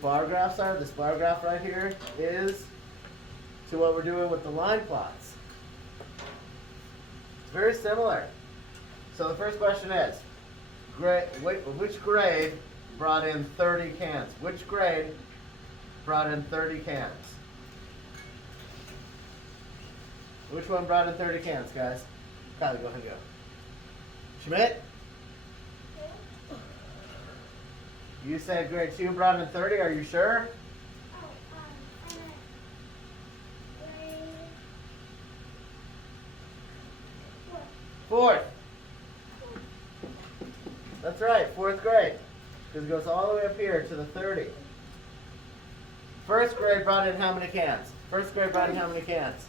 bar graphs are, this bar graph right here, is to what we're doing with the line plots. It's very similar. So the first question is, which grade brought in 30 cans? Which grade brought in 30 cans? Which one brought in 30 cans, guys? Kylie, go ahead and go. Schmidt? You said grade 2 brought in 30, are you sure? Fourth. That's right, fourth grade. Because it goes all the way up here to the 30. First grade brought in how many cans? First grade brought in how many cans?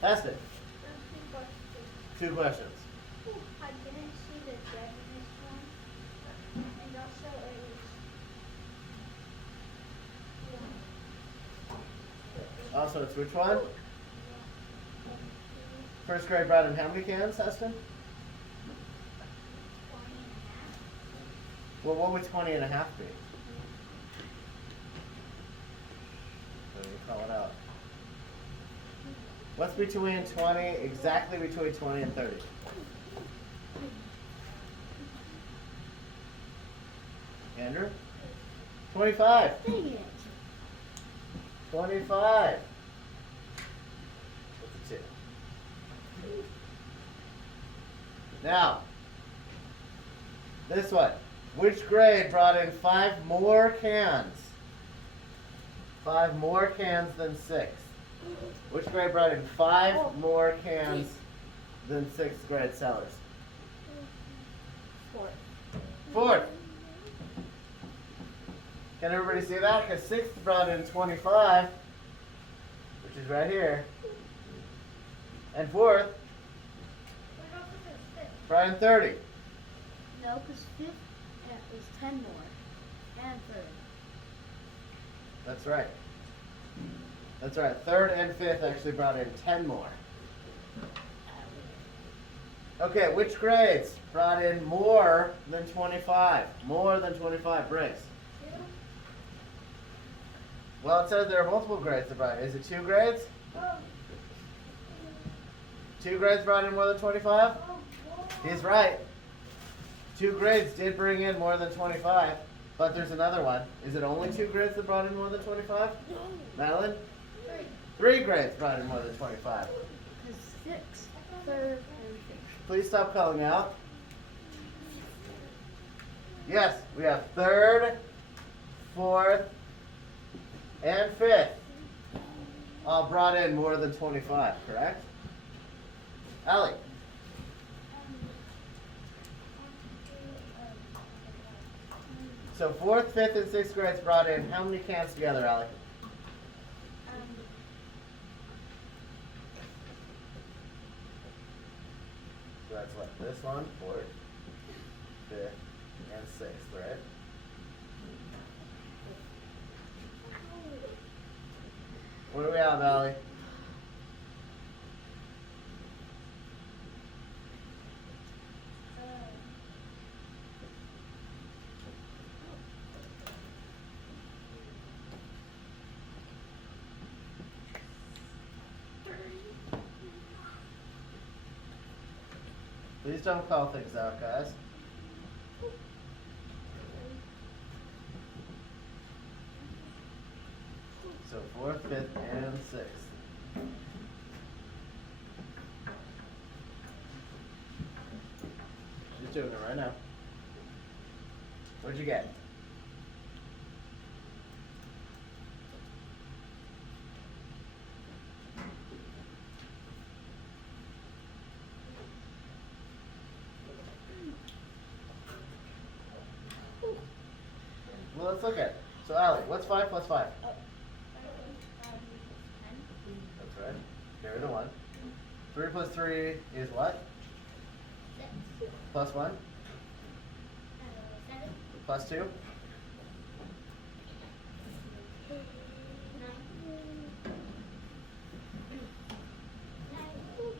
Test it. 2 questions. I didn't see the dead in this one. And also it was Also, it's which one? First grade brought in how many cans, Heston? 20 Well, what would 20 and a half be? Let me call it out. What's between 20, exactly between 20 and 30? Andrew? 25. Dang it. 25. That's a 2. Now, this one. Which grade brought in 5 more cans? 5 more cans than 6. Which grade brought in 5 more cans than 6th grade sellers? Fourth. Can everybody see that? Because 6th brought in 25, which is right here. And 4th brought in 30. No, because 5th is 10 more. And 3rd. That's right. That's right. 3rd and 5th actually brought in 10 more. Okay, which grades brought in more than 25? More than 25 breaks. Well, it says there are multiple grades that brought in. Is it 2 grades? 2 grades brought in more than 25? He's right. 2 grades did bring in more than 25, but there's another one. Is it only 2 grades that brought in more than 25? No. Madeline? 3 grades brought in more than 25. Because 6th, 3rd, and 5th. Please stop calling out. Yes, we have 3rd, 4th, and 5th all brought in more than 25, correct? Allie? So 4th, 5th, and 6th grades brought in how many cans together, Allie? So that's what? This one, 4th, 5th, and 6th, right? What do we have, Allie? Please don't call things out, guys. So 4th, 5th, and 6th. She's doing it right now. What'd you get? Well, let's look at it. So, Allie, what's 5 plus 5? That's right. Carry the 1. 3 plus 3 is what? Plus 1? Plus 2?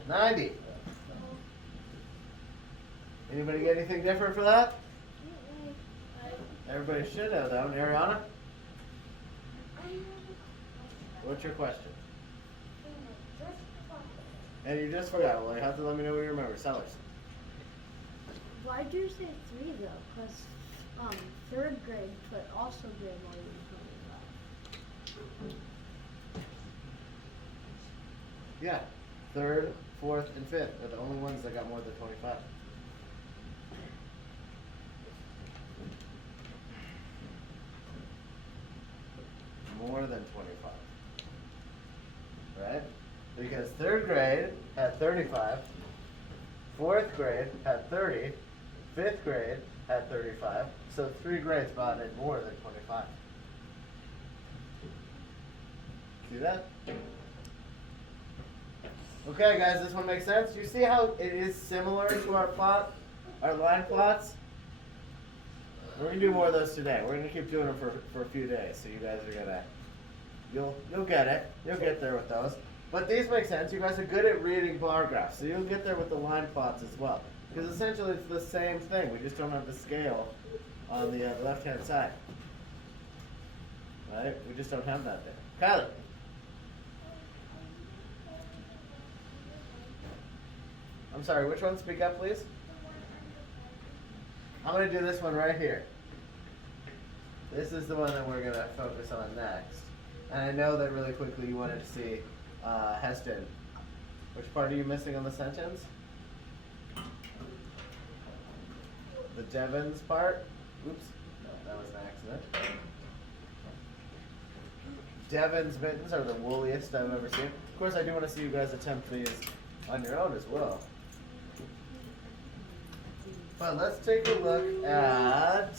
90. Anybody get anything different for that? Everybody should know, though. Ariana? What's your question? And you just forgot. Well, you have to let me know what you remember. Sellers. Why do you say 3 though? Because third grade could also be more than 25. Yeah. Third, fourth, and fifth are the only ones that got more than 25. More than 25. Right? Because third grade had 35, fourth grade had 30, fifth grade had 35, so 3 grades brought in more than 25. See that? Okay guys, this one makes sense? You see how it is similar to our plot, our line plots? We're gonna do more of those today. We're gonna keep doing them for a few days, so you guys are gonna, you'll get it. You'll get there with those. But these make sense. You guys are good at reading bar graphs, so you'll get there with the line plots as well. Because essentially it's the same thing. We just don't have the scale on the left-hand side. Right? We just don't have that there. Kylie. I'm sorry, which one? Speak up, please. I'm going to do this one right here. This is the one that we're going to focus on next. And I know that really quickly you wanted to see Heston. Which part are you missing on the sentence? The Devon's part? Oops, no, that was an accident. Devon's mittens are the wooliest I've ever seen. Of course, I do want to see you guys attempt these on your own as well. But let's take a look at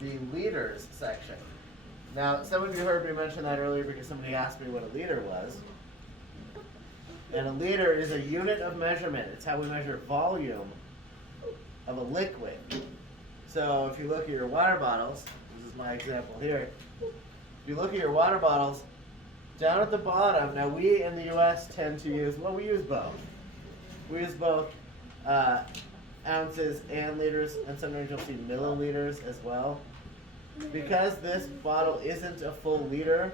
the liters section. Now, some of you heard me mention that earlier because somebody asked me what a liter was. And a liter is a unit of measurement. It's how we measure volume of a liquid. So if you look at your water bottles, this is my example here. If you look at your water bottles, down at the bottom, now we in the US tend to use, well, we use both. We use both ounces and liters, and sometimes you'll see milliliters as well. Because this bottle isn't a full liter,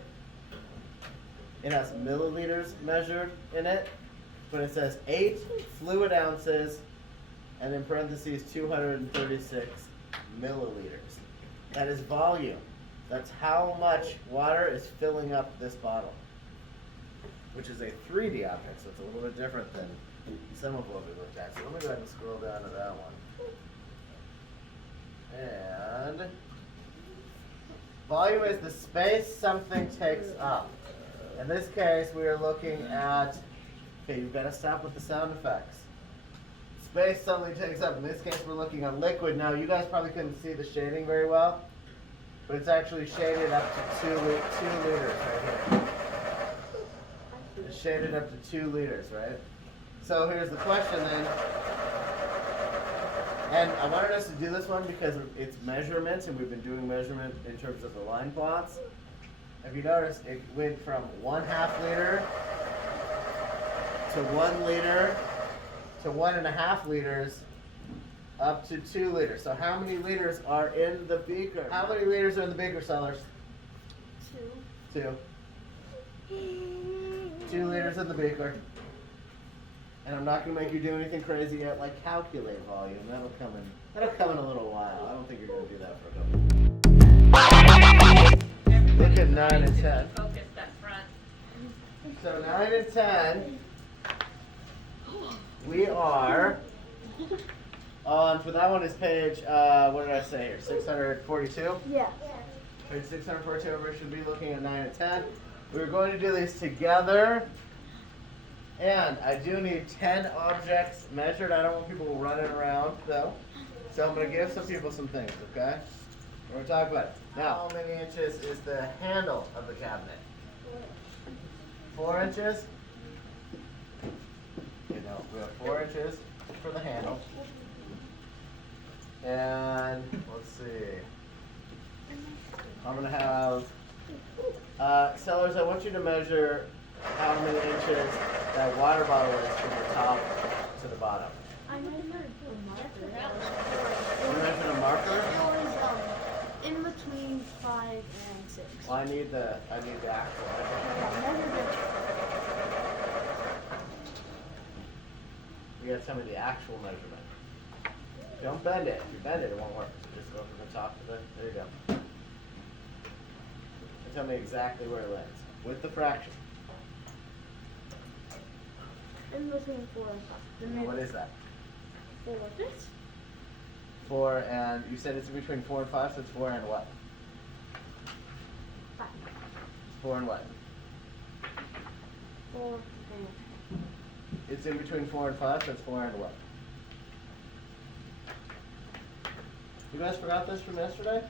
it has milliliters measured in it, but it says 8 fluid ounces, and in parentheses 236 milliliters. That is volume. That's how much water is filling up this bottle, which is a 3D object, so it's a little bit different than some of what we looked at. So let me go ahead and scroll down to that one. And volume is the space something takes up. In this case, we are looking at, okay, you've got to stop with the sound effects. Space something takes up. In this case, we're looking at liquid. Now, you guys probably couldn't see the shading very well, but it's actually shaded up to 2 liters right here. It's shaded up to 2 liters, right? So here's the question then. And I wanted us to do this one because it's measurements, and we've been doing measurement in terms of the line plots. If you notice, it went from 1/2 liter to 1 liter to 1.5 liters up to 2 liters. So how many liters are in the beaker? How many liters are in the beaker, Sellers? 2. 2 liters in the beaker. And I'm not going to make you do anything crazy yet, like calculate volume. That'll come in a little while. I don't think you're going to do that for a couple. Look at 9 and 10. Focused up front. So 9 and 10, we are on, for that one is page, what did I say here, 642? Yeah. Page 642, we should be looking at 9 and 10. We're going to do these together. And I do need 10 objects measured. I don't want people running around, though. So I'm going to give some people some things, okay? We're going to talk about it. Now, how many inches is the handle of the cabinet? 4 inches? You know, we have 4 inches for the handle. And let's see. I'm going to have, Sellers, I want you to measure how many inches that water bottle is from the top to the bottom. I measured a marker. You measured a marker? It was in between between 5 and 6. Well, I need the actual. You gotta tell me the actual measurement. Don't bend it. If you bend it, it won't work. So just go from the top to the. There you go. And tell me exactly where it lands with the fraction. In between 4 and 5. What is that? 4 fifths? 4 and you said it's between 4 and 5, so it's 4 and what? 5. 4 and what? 4 and. It's in between 4 and 5, so it's 4 and what? You guys forgot this from yesterday?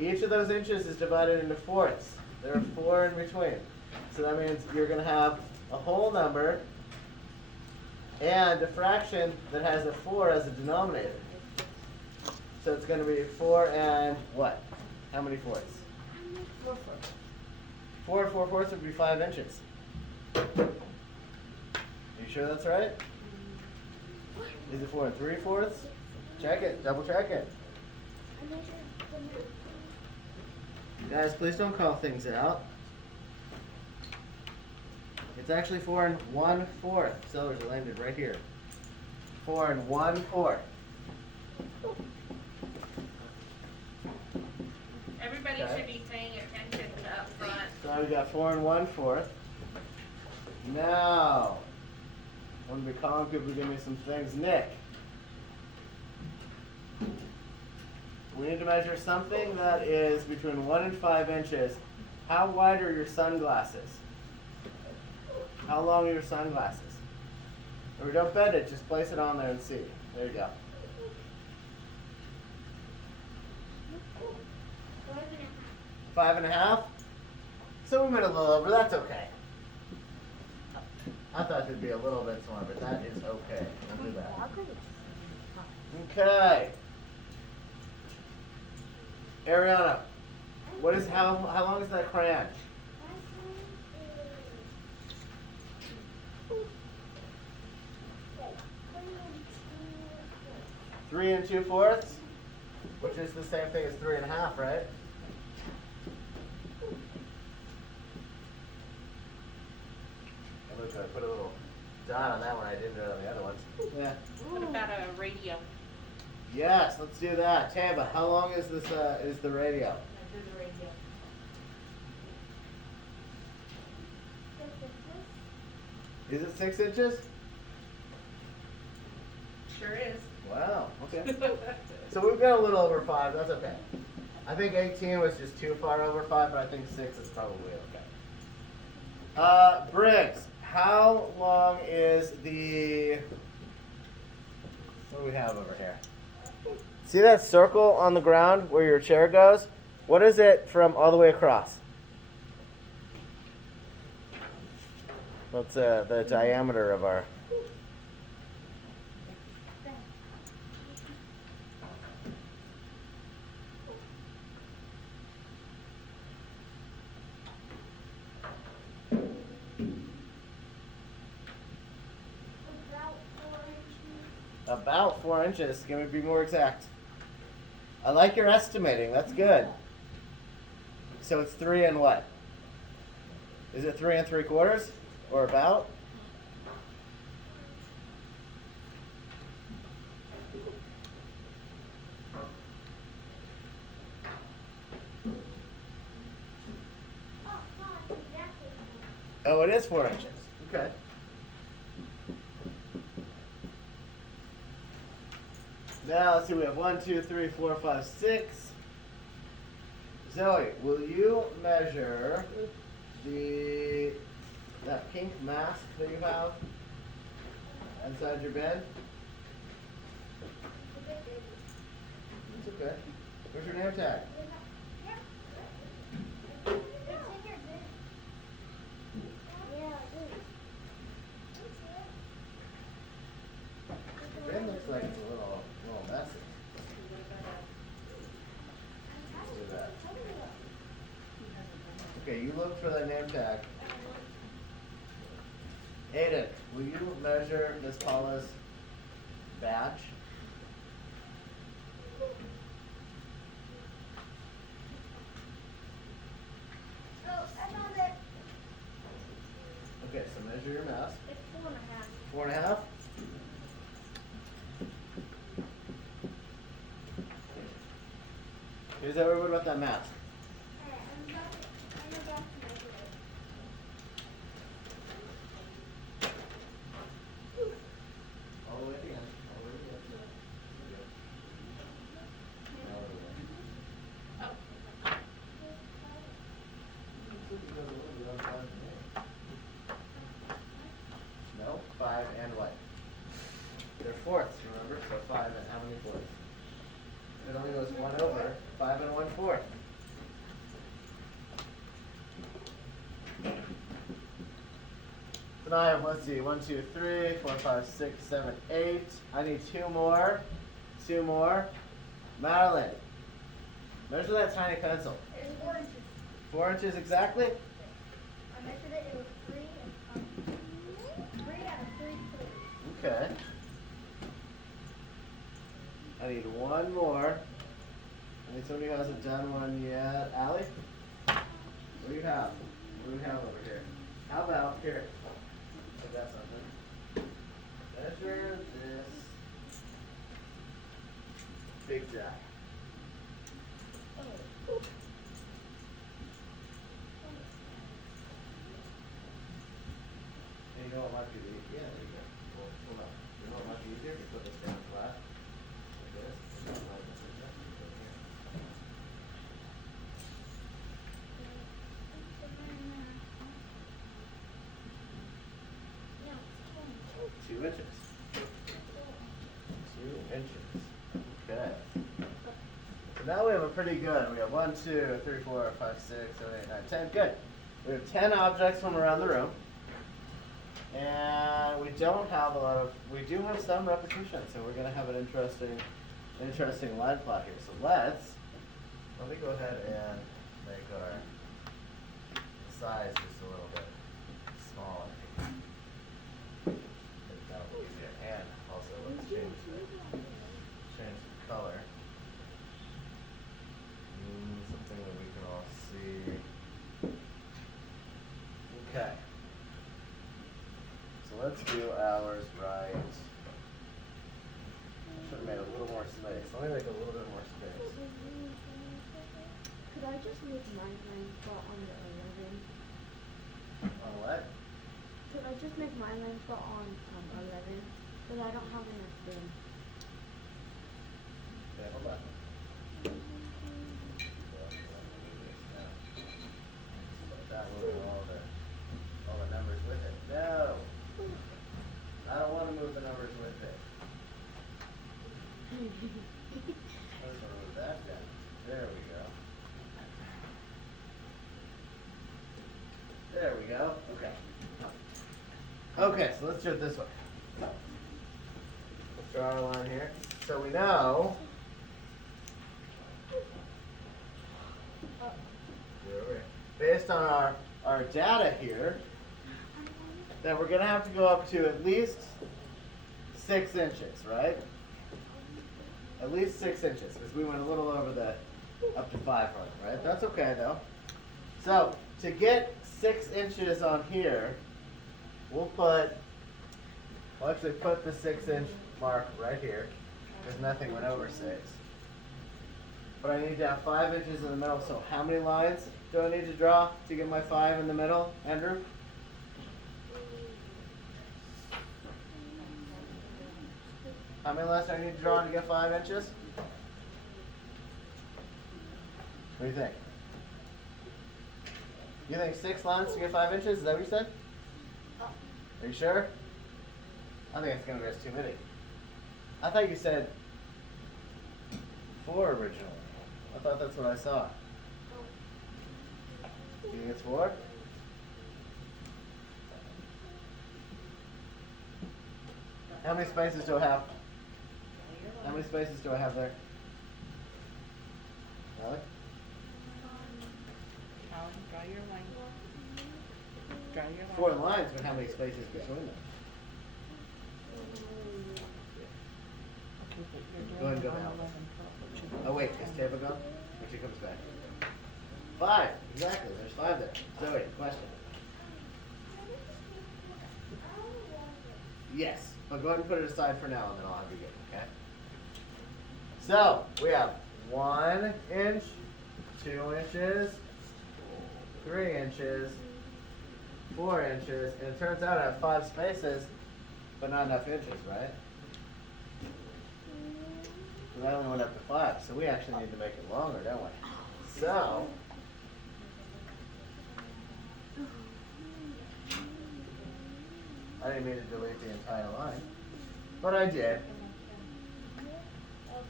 Each of those inches is divided into fourths. There are 4 in between. So that means you're going to have a whole number and a fraction that has a 4 as a denominator. So it's going to be 4 and what? How many fourths? 4 fourths. 4 and 4 fourths would be 5 inches. You sure that's right? Is it 4 and 3 fourths? Check it. Double check it. Guys, please don't call things out. It's actually 4 and 1/4. Cylinders are landed right here. 4 and 1/4. Everybody Okay. should be paying attention up front. So we got 4 and 1/4. Now, I'm going to be calling people to give me some things. Nick, we need to measure something that is between 1 and 5 inches. How wide are your sunglasses? How long are your sunglasses? Or don't bend it, just place it on there and see. There you go. 5.5? So we went a little over, that's okay. I thought it'd be a little bit smaller, but that is okay. We'll do that. Okay. Ariana, how long is that crayon? 3 and 2/4, which is the same thing as 3.5, right? Look, I put a little dot on that one. I didn't do it on the other ones. Yeah. What about a radio? Yes, let's do that. Tamba, how long is this? Is the radio? Measure the radio. Is it 6 inches? Sure is. Wow. Okay. So we've got a little over 5. That's okay. I think 18 was just too far over 5, but I think 6 is probably okay. Briggs, how long is the? What do we have over here? See that circle on the ground where your chair goes? What is it from all the way across? What's the diameter of our? About 4 inches. Can we be more exact? I like your estimating. That's good. So it's 3 and what? Is it 3 3/4 or about? Oh, it is 4 inches. Okay. Now let's see, we have 1, 2, 3, 4, 5, 6. Zoe, will you measure that pink mask that you have inside your bed? It's okay. Where's your name tag? Your bed looks like it's a little messy. Let's do that. Okay, you look for that name tag. Aiden, will you measure Miss Paula's badge? Measure your mouse. It's 4.5. 4.5? Here's everyone about that mouse. Alright, I'm about to measure it. All the way to the end. All the way to the end. All the way. No, 5 and what? They're fourths, remember? So 5 and how many fourths? It only goes 1 over. 5 and 1/4. So now I have, let's see, 1, 2, 3, 4, 5, 6, 7, 8. I need 2 more. 2 more. Madeline, measure that tiny pencil. It's 4 inches. 4 inches exactly? I measured it. It was 3 and 3 out of 3 quarters. Okay. I need 1 more. I need somebody who hasn't done one yet. Allie? What do you have? What do we have over here? How about here? I got something. Measure this big jack. And you know what might be easier? Yeah, there you go. Well, hold on. You know what might be easier? You put this down flat. Like this. And then like this. Put it here. No, 2 inches. 2 inches. Okay. So now we have a pretty good. We have 1, 2, 3, 4, 5, 6, 7, 8, 9, 10. Good. We have 10 objects from around the room. And we don't have a lot of, we do have some repetition, so we're going to have an interesting line plot here. So let me go ahead and make our size just a little bit smaller. That'll be easier. And also let's change the color. Something that we can all see. Okay. So let's do ours right. Should have made a little more space. Let me make a little bit more space. Could I just make my line spot on the 11? On what? Could I just make my line spot on 11? Because I don't have enough room. Okay, hold on. That will move all the numbers with it. No! I don't want to move the numbers with it. I just want to move that down. There we go. There we go. Okay. Okay, so let's do it this way. Let's draw our line here. So we know. Based on our data here, that we're going to have to go up to at least 6 inches, right? At least 6 inches, because we went a little over the up to 5 on it, right? That's okay though. So to get 6 inches on here, we'll actually put the 6-inch mark right here, because nothing went over 6. But I need to have 5 inches in the middle, so how many lines do I need to draw to get my 5 in the middle, Andrew? How many lines do I need to draw to get 5 inches? What do you think? You think 6 lines to get 5 inches? Is that what you said? Are you sure? I think it's going to be too many. I thought you said 4 originally. I thought that's what I saw. Do you think it's 4? How many spaces do I have? How many spaces do I have there? Alec? Colin, draw your line. Draw your line. 4 lines, but how many spaces between them? Go ahead and go to Alice. Oh wait, is Tava gone? When she comes back. 5, exactly, there's 5 there. Zoe, question. Yes, but go ahead and put it aside for now, and then I'll have you get it, okay? So, we have 1 inch, 2 inches, 3 inches, 4 inches, and it turns out I have 5 spaces, but not enough inches, right? Because I only went up to 5, so we actually need to make it longer, don't we? So, I didn't mean to delete the entire line, but I did.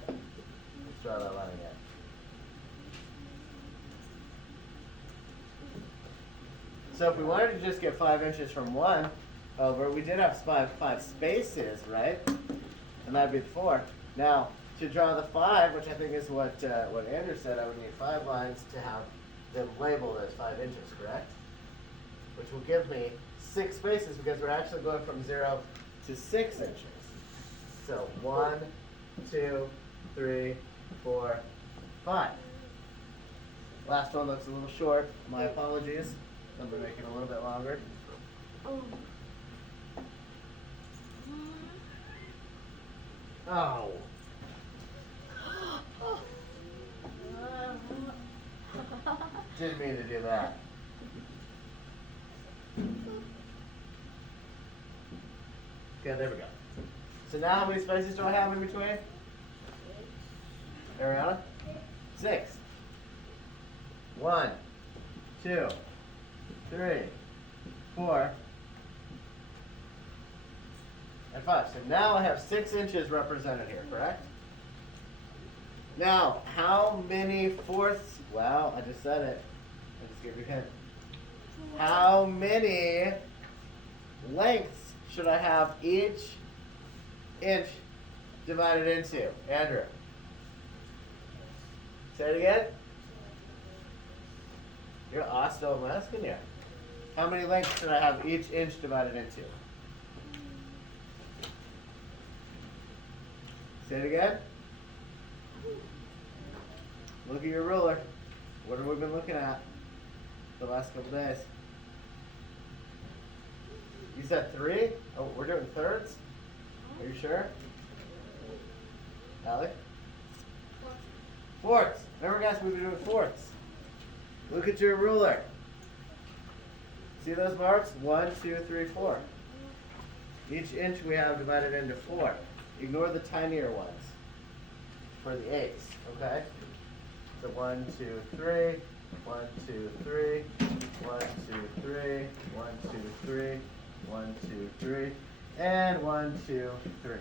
Let's draw that line again. So if we wanted to just get 5 inches from 1 over, we did have 5 spaces, right? And that'd be 4. Now, to draw the 5, which I think is what Andrew said, I would need 5 lines to have them labeled as 5 inches, correct? Which will give me 6 spaces because we're actually going from 0 to 6 inches. So 1, 2, 3, 4, 5. Last one looks a little short. My apologies. I'm going to make it a little bit longer. Oh. Didn't mean to do that. Okay, there we go. So now how many spaces do I have in between? Ariana? 6. 1, 2, 3, 4, and 5. So now I have 6 inches represented here, correct? Now, how many fourths? Well, I just said it. I just gave you a hint. How many lengths should I have each inch divided into? Andrew. Say it again. You're awesome. I'm asking you. How many lengths should I have each inch divided into? Say it again. Look at your ruler. What have we been looking at the last couple days? You said 3? Oh, we're doing thirds? Are you sure? Allie? Fourths. Remember, guys, we've been doing fourths. Look at your ruler. See those marks? 1, 2, 3, 4. Each inch we have divided into 4. Ignore the tinier ones for the eighths, okay? So 1, 2, 3, 1, 2, 3, 1, 2, 3, 1, 2, 3, 1, 2, 3, and 1, 2, 3.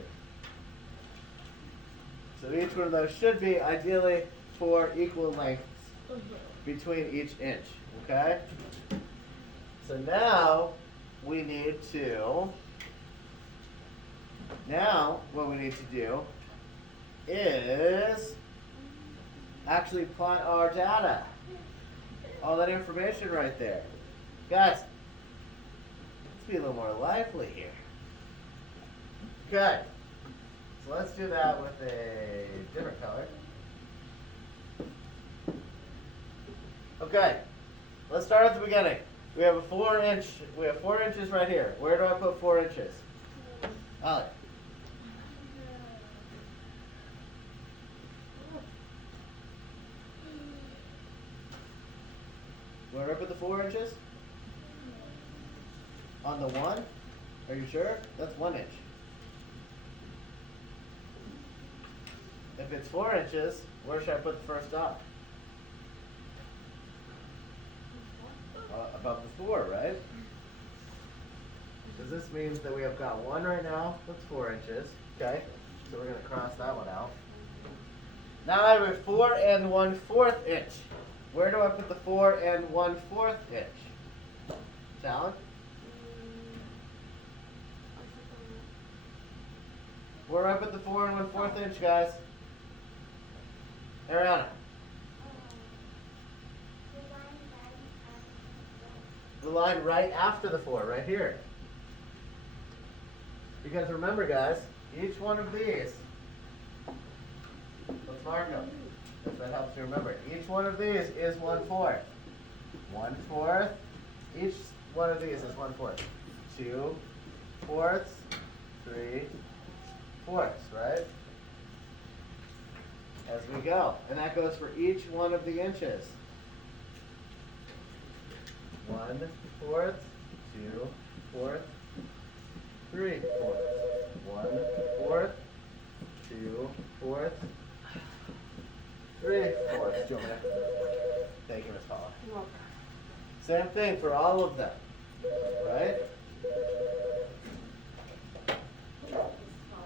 So each one of those should be ideally 4 equal lengths between each inch, okay? So now we need to, what we need to do is actually plot our data. All that information right there. Guys, let's be a little more lively here. Okay, so let's do that with a different color. Okay, let's start at the beginning. We have 4 inches right here. Where do I put 4 inches? Ollie. Where do I put the 4 inches? On the 1? Are you sure? That's 1 inch. If it's 4 inches, where should I put the first dot? Above the 4, right? Because this means that we have got 1 right now. That's 4 inches. Okay, so we're going to cross that one out. Now I have a 4 and 1/4 inch. Where do I put the 4 and 1/4 inch? Talon? Where do I put the 4 and 1/4 inch, guys? Ariana? The line right after the 4, right here. Because remember, guys, each one of these, let's mark them, if that helps you remember. Each one of these is 1/4. 1/4. Each one of these is 1/4. 2 fourths, 3/4, right? As we go. And that goes for each one of the inches. 1/4, 2/4, 3/4. 1/4, 2/4, 3/4. Do you want me to? Thank you, Miss Paula. You're welcome. Same thing for all of them, right?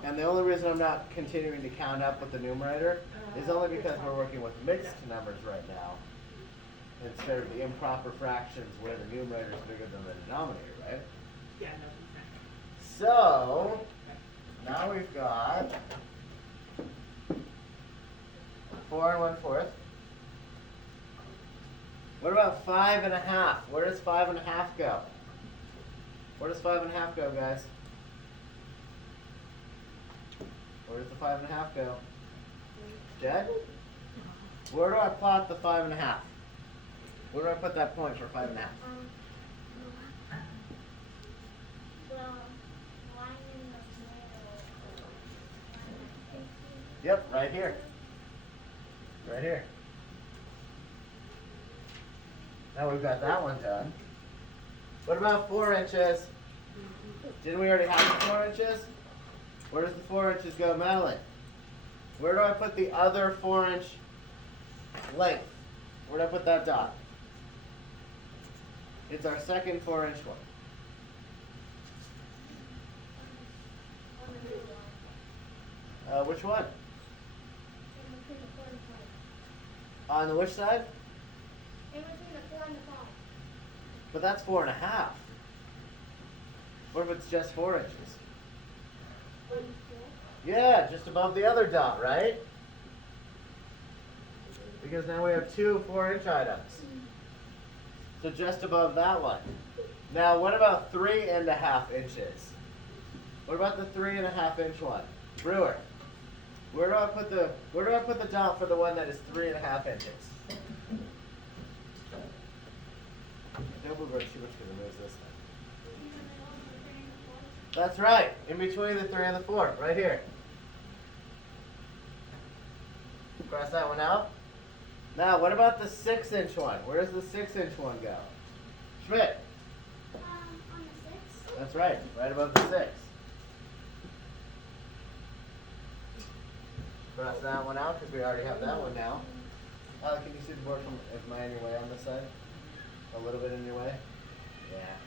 And the only reason I'm not continuing to count up with the numerator is only because we're working with mixed numbers right now, instead of the improper fractions where the numerator is bigger than the denominator, right? Yeah, no, So, now we've got 4 1/4. What about 5 1/2? Where does 5 1/2 go? Where does 5 1/2 go, guys? Where does the 5 1/2 go? Jed? Where do I plot the 5 1/2? Where do I put that point for 5 1/2? Well, line in the middle. Yep, right here. Right here. Now we've got that one done. What about 4 inches? Didn't we already have the 4 inches? Where does the 4 inches go, Madeline? Where do I put the other 4-inch length? Where do I put that dot? It's our second 4-inch one. Which one? In between the 4 and 5. On the which side? In between the 4 and the 5. But that's 4 1/2. What if it's just 4 inches? 1 4. Yeah, just above the other dot, right? Because now we have 2 4-inch items. So just above that one. Now what about 3 1/2 inches? What about the 3 1/2 inch one? Brewer. Where do I put the dot for the one that is 3 1/2 inches? Double worksheet, which can remove this one. That's right. In between the 3 and the 4, right here. Cross that one out. Now, what about the 6-inch one? Where does the 6-inch one go? Schmidt. On the 6. That's right. Right above the 6. Cross that one out because we already have that one now. Can you see the board from? Am I in your way on this side? A little bit in your way? Yeah.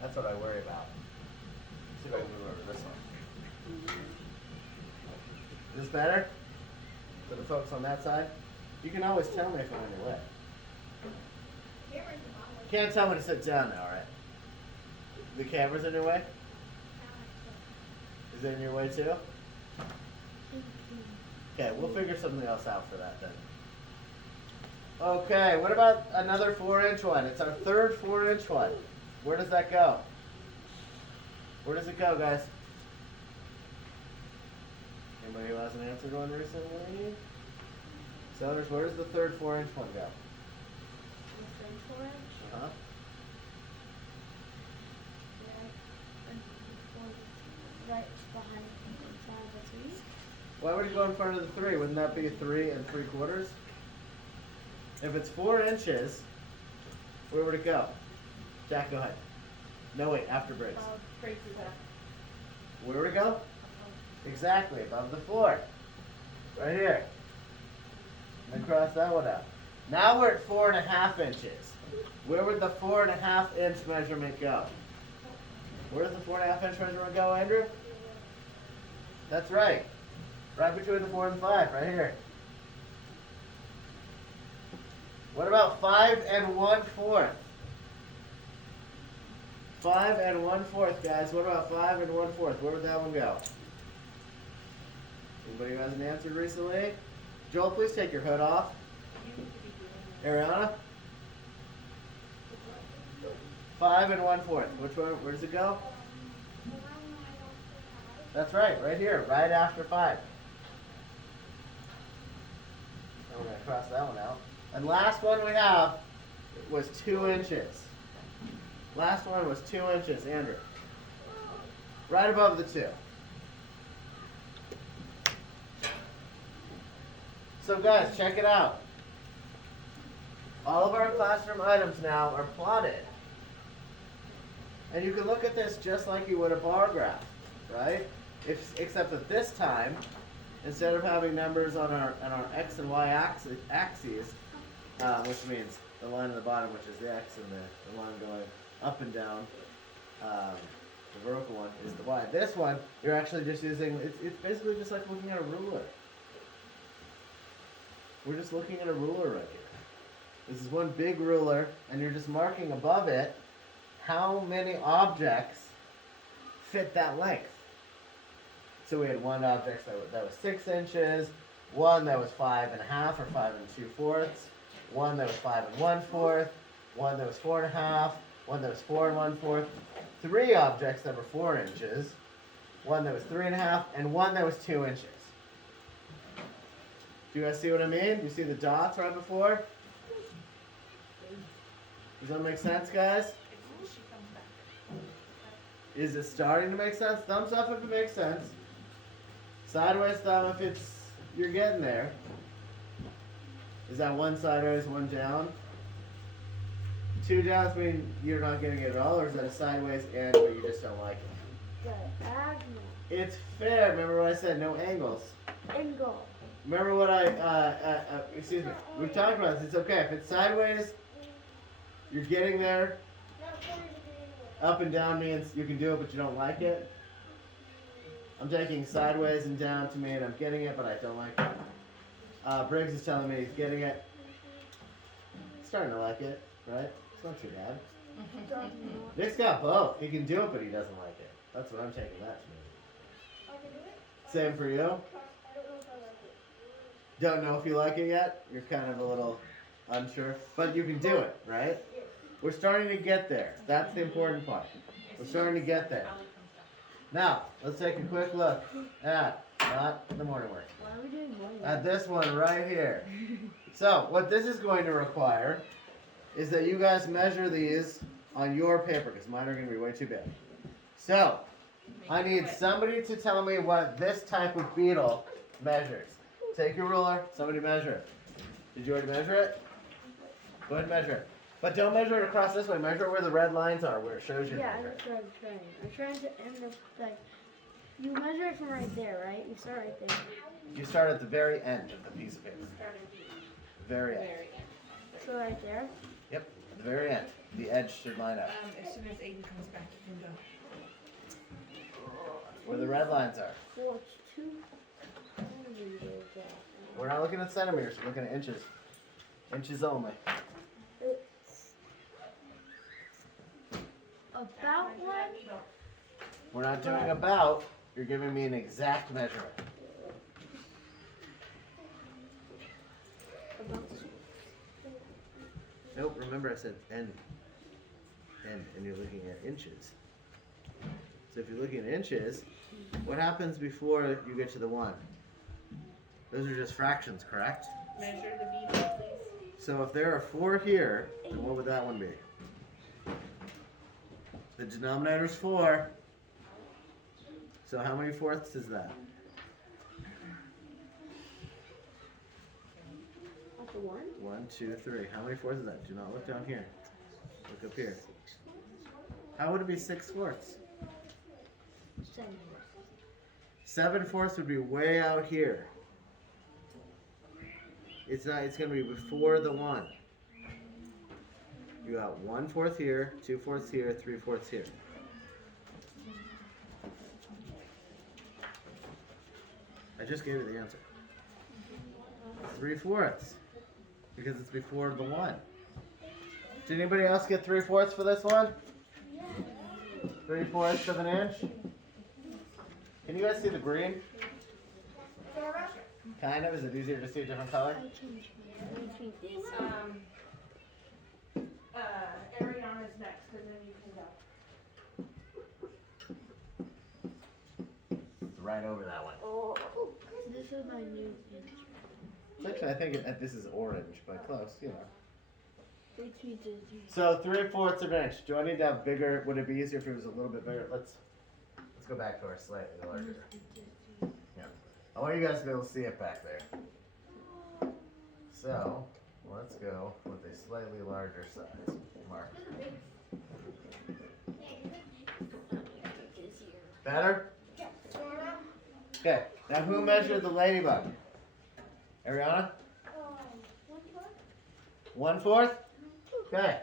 That's what I worry about. See if I can move over this one. Is this better? For the folks on that side? You can always tell me if I'm in your way. You can't tell me to sit down now, right? The camera's in your way? Is it in your way too? Okay, we'll figure something else out for that then. Okay, what about another 4-inch one? It's our third 4-inch one. Where does that go? Where does it go, guys? Anybody who hasn't answered one recently? So, where does the third 4-inch one go? The third 4-inch? Uh-huh. Right behind inside the 3. Why would you go in front of the 3? Wouldn't that be 3 3/4? If it's 4 inches, where would it go? Jack, go ahead. No, wait, after Briggs. Briggs is up. Where would it go? Exactly, above the floor. Right here. And then cross that one out. Now we're at 4 1/2 inches. Where would the 4 1/2 inch measurement go? Where does the 4 1/2 inch measurement go, Andrew? That's right. Right between the 4 and the 5, right here. What about 5 1/4? 5 1/4, guys. What about 5 1/4? Where would that one go? Anybody who hasn't answered recently? Joel, please take your hood off. Ariana? 5 1/4. Which one? Where does it go? That's right here, right after 5. And we're going to cross that one out. And last one we have was 2 inches. Last one was 2 inches, Andrew. Right above the 2. So guys, check it out. All of our classroom items now are plotted. And you can look at this just like you would a bar graph, right? Except that this time, instead of having numbers on our x and y axes, which means the line on the bottom, which is the x, and the line going up and down, the vertical one is the y. This one, you're actually just using, it's basically just like looking at a ruler. We're just looking at a ruler right here. This is one big ruler, and you're just marking above it how many objects fit that length. So we had one object that was 6 inches, one that was 5.5 or 5 2/4, one that was 5 1/4, one that was 4.5, one that was 4 1/4, 3 objects that were 4 inches, one that was 3.5, and one that was 2 inches. Do you guys see what I mean? Do you see the dots right before? Does that make sense, guys? Is it starting to make sense? Thumbs up if it makes sense. Sideways thumb if you're getting there. Is that one sideways, one down? 2 downs mean you're not getting it at all, or is that a sideways and but you just don't like it? Diagonal. It's fair. Remember what I said, no angles. Angle. Remember what excuse me, we've talked about this, it's okay. If it's sideways, you're getting there. Up and down means you can do it, but you don't like it. I'm taking sideways and down to mean I'm getting it, but I don't like it. Briggs is telling me he's getting it. He's starting to like it, right? It's not too bad. Nick's got both. He can do it, but he doesn't like it. That's what I'm taking that to mean. Same for you? Don't know if you like it yet? You're kind of a little unsure. But you can do it, right? We're starting to get there. That's the important part. We're starting to get there. Now, let's take a quick look at, not the morning work, Why are we doing morning? at this one right here. So, what this is going to require is that you guys measure these on your paper, because mine are going to be way too big. So, I need somebody to tell me what this type of beetle measures. Take your ruler, somebody measure it. Did you already measure it? Go ahead and measure it. But don't measure it across this way. Measure where the red lines are, where it shows you. Yeah, that's what I'm trying. I'm trying to end up like, you measure it from right there, right? You start right there. You start at the very end of the piece of paper. Very end. So right there. Yep, the very end. The edge should line up. As soon as Aiden comes back, you can go. Where the red lines are. Well, it's 2 centimeters. We're not looking at centimeters, we're looking at inches. Inches only. It's about 1. We're not doing about, you're giving me an exact measurement. Nope, remember I said end, and you're looking at inches. So if you're looking at inches, what happens before you get to the 1? Those are just fractions, correct? Measure the beetle, please. So if there are 4 here, then what would that one be? The denominator's 4. So how many fourths is that? That's a 1. 1, 2, 3. How many fourths is that? Do not look down here. Look up here. How would it be 6 fourths? 7. 7 fourths would be way out here. It's not. It's gonna be before the 1. You got 1/4 here, 2/4 here, 3/4 here. I just gave you the answer. 3/4, because it's before the 1. Did anybody else get 3/4 for this one? 3/4 of an inch. Can you guys see the green? Kind of. Is it easier to see a different color? I changed It's, Ariana's next, and then you can go. It's right over that one. Oh, this is my new inch. Actually, I think this is orange, but close, you know. Reteach is So 3/4 of an inch. Do I need to have bigger? Would it be easier if it was a little bit bigger? Let's go back to our slightly larger. Yeah. I want you guys to be able to see it back there. So, let's go with a slightly larger size mark. Better? Okay, now who measured the ladybug? Ariana? 1/4? Okay.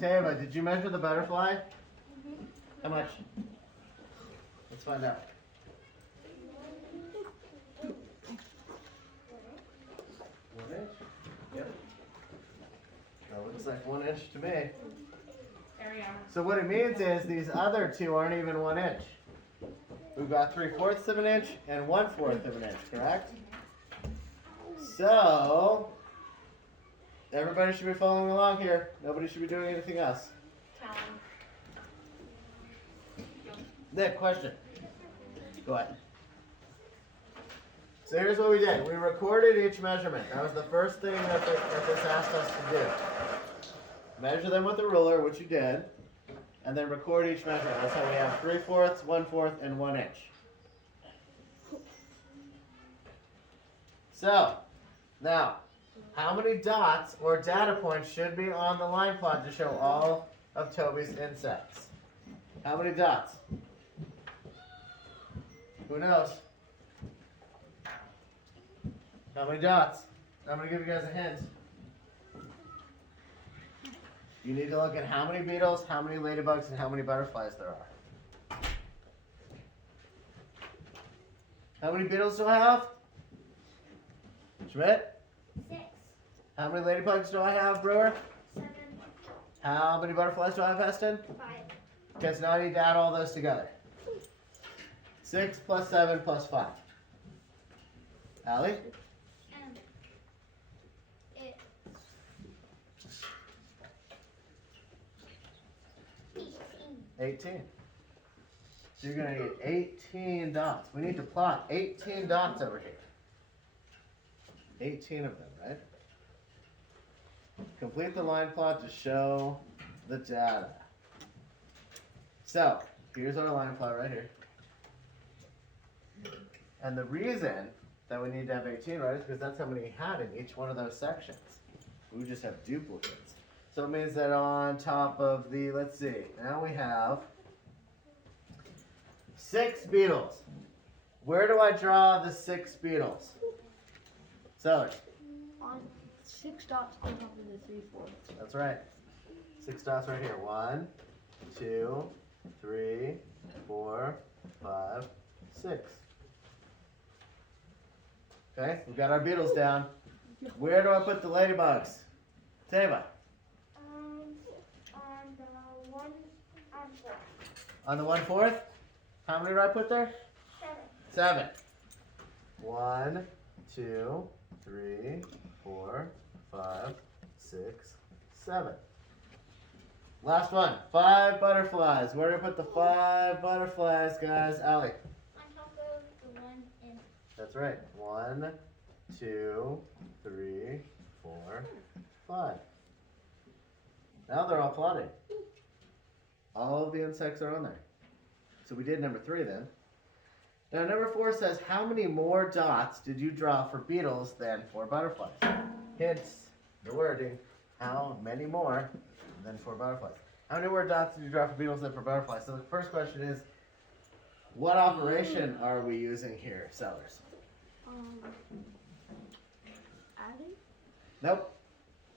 Tava, did you measure the butterfly? How much? Let's find out. 1 inch? Yep. That looks like 1 inch to me. Ariana. So what it means is these other two aren't even 1 inch. We've got 3/4 of an inch and 1/4 of an inch, correct? So, everybody should be following along here. Nobody should be doing anything else. Nick, question. Go ahead. So here's what we did. We recorded each measurement. That was the first thing that this asked us to do. Measure them with a ruler, which you did, and then record each measurement. That's how we have 3/4, 1/4, and 1 inch. So, now, how many dots or data points should be on the line plot to show all of Toby's insects? How many dots? Who knows? How many dots? I'm going to give you guys a hint. You need to look at how many beetles, how many ladybugs, and how many butterflies there are. How many beetles do I have? Schmidt? 6, How many ladybugs do I have, Brewer? 7, How many butterflies do I have, Heston? 5. Okay, so now I need to add all those together. 6 plus 7 plus 5. Allie? And it 18. 18. So you're going to get 18 dots. We need to plot 18 dots over here. 18 of them, right? Complete the line plot to show the data. So, here's our line plot right here. And the reason that we need to have 18, right, is because that's how many we had in each one of those sections. We just have duplicates. So it means that on top of the, let's see, now we have 6 beetles. Where do I draw the 6 beetles? Sellers. On 6 dots on top of the 3/4. That's right. 6 dots right here. 1, 2, 3, 4, 5, 6. Okay, we've got our beetles down. Where do I put the ladybugs? Tava. On the 1 and 4. On the 1/4? How many did I put there? 7. 7. 1, 2, 3, 4, 5, 6, 7. Last one. 5 butterflies. Where do I put the 5 butterflies, guys? Allie. On top of the 1 and That's right. 1, 2, 3, 4, 5. Now they're all plotted. All of the insects are on there. So we did number 3 then. Now number 4 says, how many more dots did you draw for beetles than for butterflies? Hence the wording, how many more than for butterflies? How many more dots did you draw for beetles than for butterflies? So the first question is, what operation are we using here, Sellers? Adding? Nope.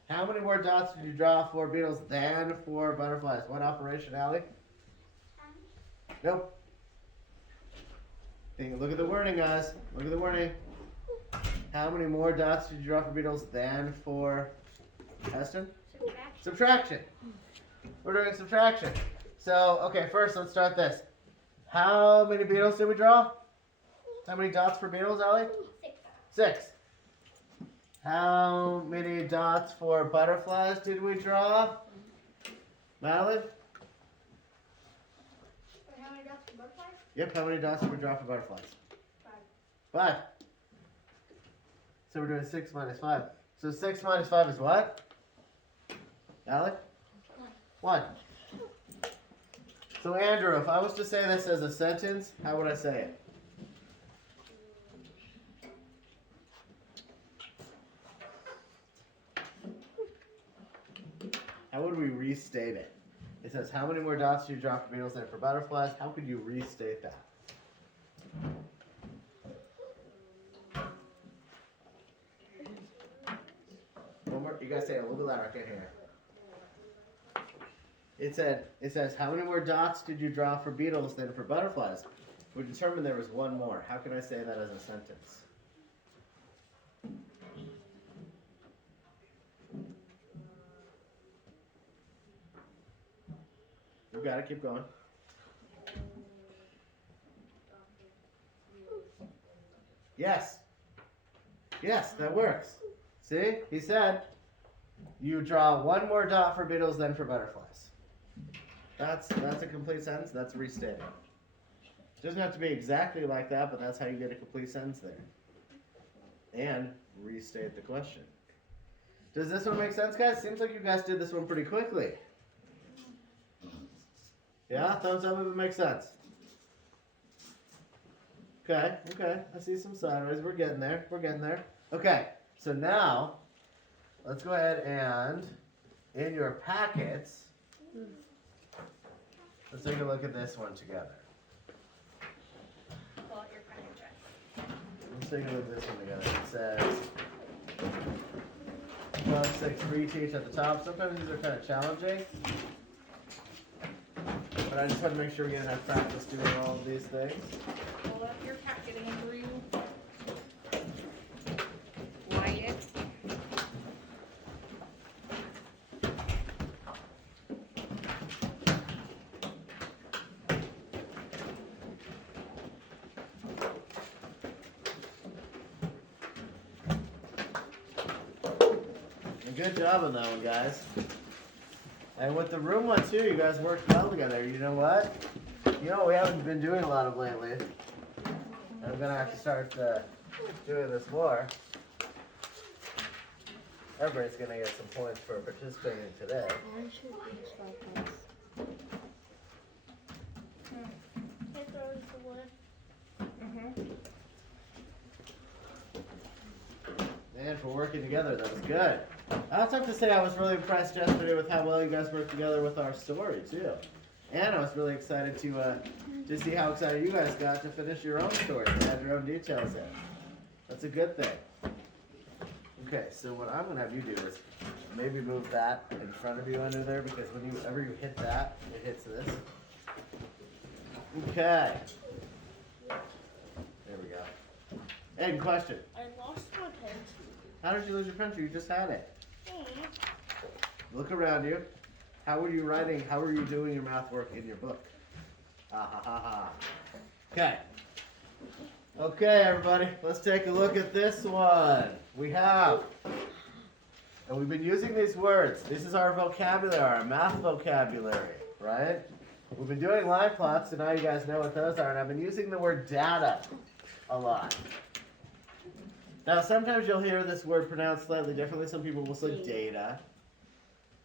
How many more dots did you draw for beetles than for butterflies? What operation, Allie? Nope. Look at the wording, guys. Look at the wording. How many more dots did you draw for beetles than for Heston? Subtraction. We're doing subtraction. So, okay, first let's start this. How many beetles did we draw? How many dots for beetles, Allie? 6. How many dots for butterflies did we draw? Madeline? How many dots for butterflies? Yep, how many dots did we draw for butterflies? 5. So we're doing 6 minus 5. So 6 minus 5 is what? Allie? 1. So Andrew, if I was to say this as a sentence, how would I say it? How would we restate it? It says, how many more dots do you draw for beetles than for butterflies? How could you restate that? One more. You guys say it a little bit louder. I can't hear. It says, how many more dots did you draw for beetles than for butterflies? We determined there was one more. How can I say that as a sentence? You got it. Keep going. Yes. Yes, that works. See? He said you draw one more dot for beetles than for butterflies. That's a complete sentence. That's restating. Doesn't have to be exactly like that, but that's how you get a complete sentence there. And restate the question. Does this one make sense, guys? Seems like you guys did this one pretty quickly. Yeah? Thumbs up if it makes sense. Okay. I see some sideways. We're getting there. Okay, so now, let's go ahead and, in your packets, let's take a look at this one together. Pull out your pen and check. Let's take a look at this one together. It says, Box 6 Reteach at the top. Sometimes these are kind of challenging, but I just want to make sure we get enough practice doing all of these things. Pull up your packet, Andrew. Wyatt. Good job on that one, guys. And with the room one too, you guys worked well together. You know what? You know what we haven't been doing a lot of lately? And I'm gonna have to start doing this more. Everybody's gonna get some points for participating today. Mine should be just like this. If there was the wood. Man, for working together, that was good. I also have to say I was really impressed yesterday with how well you guys worked together with our story too. And I was really excited to see how excited you guys got to finish your own story and add your own details in. That's a good thing. Okay, so what I'm gonna have you do is maybe move that in front of you under there, because whenever you hit that, it hits this. Okay. There we go. Aiden, question. I lost my pen. How did you lose your pencil? You just had it. Look around you. How are you writing? How are you doing your math work in your book? Ah ha ha ha. Okay. Okay, everybody. Let's take a look at this one. We have, and we've been using these words. This is our vocabulary, our math vocabulary, right? We've been doing line plots, so now you guys know what those are. And I've been using the word data a lot. Now, sometimes you'll hear this word pronounced slightly differently. Some people will say data.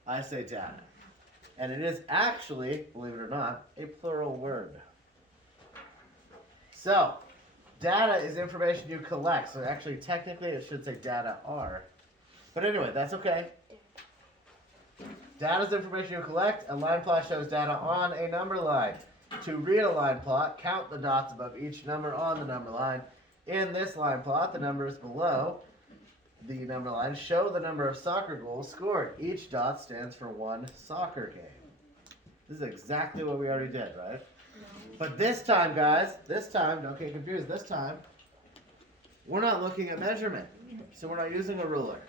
I say data. And it is actually, believe it or not, a plural word. So, data is information you collect. So actually, technically, it should say data are. But anyway, that's okay. Data is information you collect. A line plot shows data on a number line. To read a line plot, count the dots above each number on the number line. In this line plot, the numbers below the number line show the number of soccer goals scored. Each dot stands for one soccer game. This is exactly what we already did, right? But this time, guys, don't get confused, this time, we're not looking at measurement. So we're not using a ruler.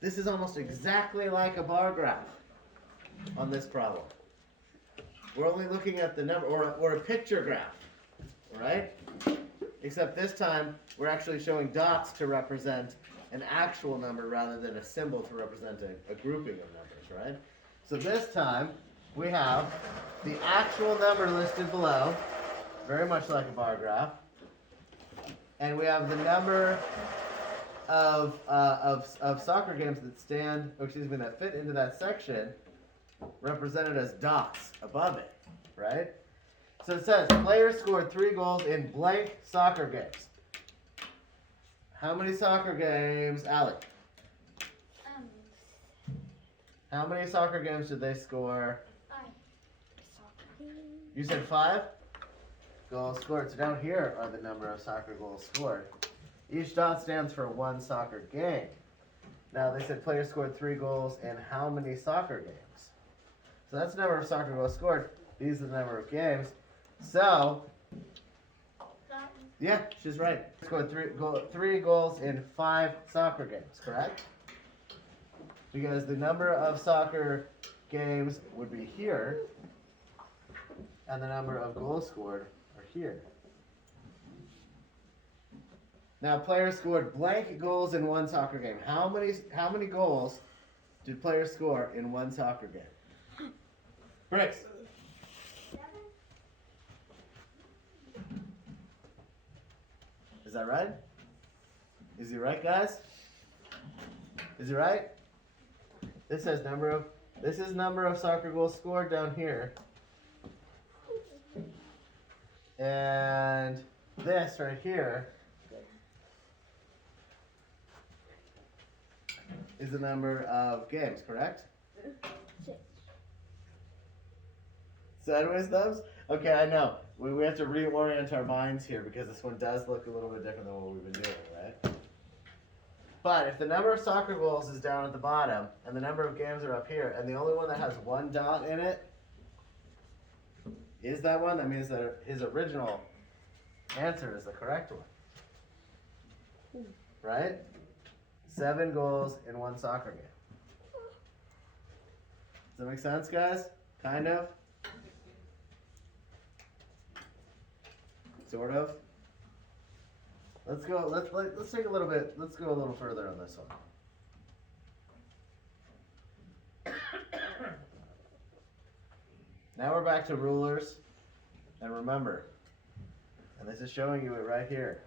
This is almost exactly like a bar graph on this problem. We're only looking at the number, or a picture graph, right? Except this time, we're actually showing dots to represent an actual number rather than a symbol to represent a grouping of numbers, right? So this time, we have the actual number listed below, very much like a bar graph, and we have the number of soccer games that fit into that section, represented as dots above it, right? So it says, players scored 3 goals in blank soccer games. How many soccer games, Alec? How many soccer games did they score? Soccer. You said 5? Goals scored. So down here are the number of soccer goals scored. Each dot stands for 1 soccer game. Now they said players scored 3 goals in how many soccer games? So that's the number of soccer goals scored. These are the number of games. So, yeah, she's right. Scored 3 goals in 5 soccer games, correct? Because the number of soccer games would be here, and the number of goals scored are here. Now, players scored blank goals in 1 soccer game. How many goals did players score in 1 soccer game? Bricks. 7. Is that right? Is he right, guys? Is he right? This is number of soccer goals scored down here. And this right here is the number of games, correct? 6. Sideways thumbs? Okay, I know. We have to reorient our minds here because this one does look a little bit different than what we've been doing, right? But if the number of soccer goals is down at the bottom and the number of games are up here, and the only one that has 1 dot in it is that one, that means that his original answer is the correct one. Right? 7 goals in 1 soccer game. Does that make sense, guys? Kind of? Sort of? Let's go, let's take a little bit, let's go a little further on this one. Now we're back to rulers, and remember, and this is showing you it right here.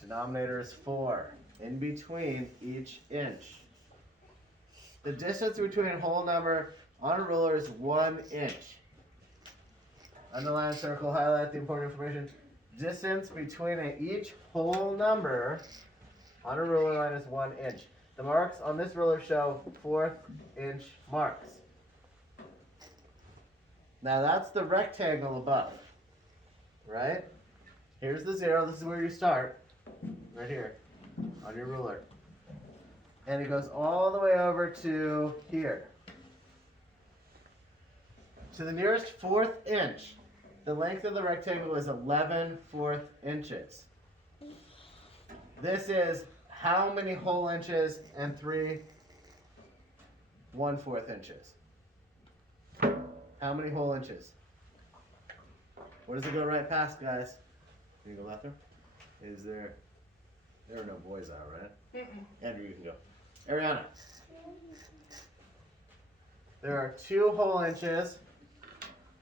Denominator is 4, in between each inch. The distance between a whole number on a ruler is 1 inch. Underline, circle, highlight the important information. Distance between each whole number on a ruler line is 1 inch. The marks on this ruler show 1/4 inch marks. Now that's the rectangle above, right? Here's the 0, this is where you start, right here, on your ruler. And it goes all the way over to here. To the nearest 1/4 inch, the length of the rectangle is 11/4 inches. This is how many whole inches and 3 1/4 inches? How many whole inches? Where does it go right past, guys? Can you go bathroom? Is there are no boys out, right? Andrew, you can go. Ariana. There are 2 whole inches.